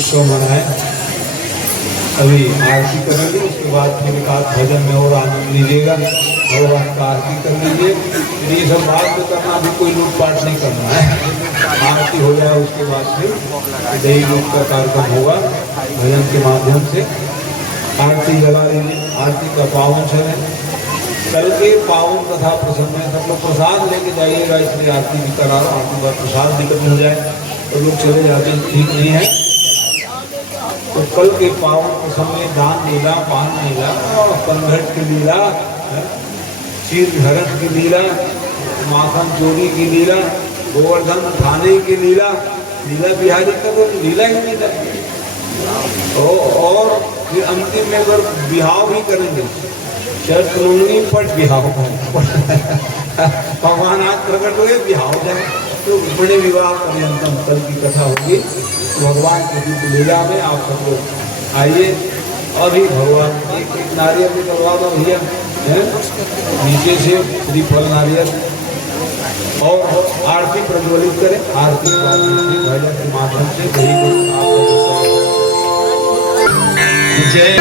उत्सव मनाए। अभी आरती करेंगे, उसके बाद फिर एक आध भजन में और आनंद लीजिएगा, भगवान का आरती कर लीजिए। फिर ये सब बात में करना, अभी कोई लूटपाट नहीं करना है। आरती हो जाए उसके बाद फिर दही दूध का कार्यक्रम होगा, भजन के माध्यम से आरती जला लीजिए। आरती का पावन समय कल के पावन कथा प्रसंग में सब लोग प्रसाद लेके जाइएगा, इसलिए आरती भी करा रहा हूँ। आरती का प्रसाद दिक्कत हो जाए तो लोग चले जाते हैं, ठीक नहीं है। तो कल के पावन प्रसंग में दान लीला, पान लीला, पनघट की लीला, चीर घरट की लीला, माखन चोरी की लीला, गोवर्धन थाने की लीला, लीला बिहारी का तो लीला ही लीला। और फिर अंतिम में अगर बिहाव भी करेंगे, शर्त मंगनी पट बिहाव भगवान आज प्रकट हुए, बिहाव जाए तो बड़े विवाह पर्यंतम कल की कथा होगी। भगवान के दिव्य लीला में आप सब लोग आइए। अभी भगवान एक नारियल निकलवा दो भैया, नीचे से श्रीफल नारियल, और आरती प्रज्वलित करें। आरती भजन के माध्यम से जय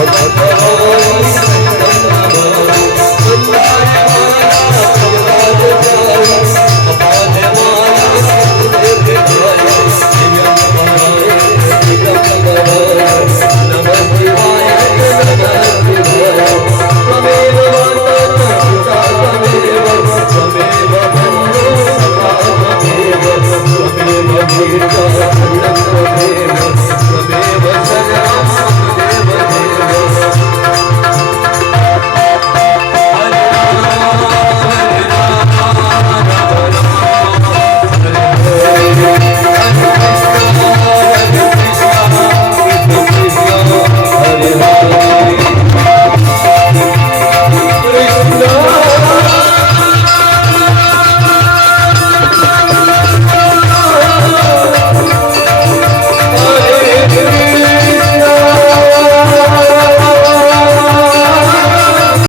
Oh,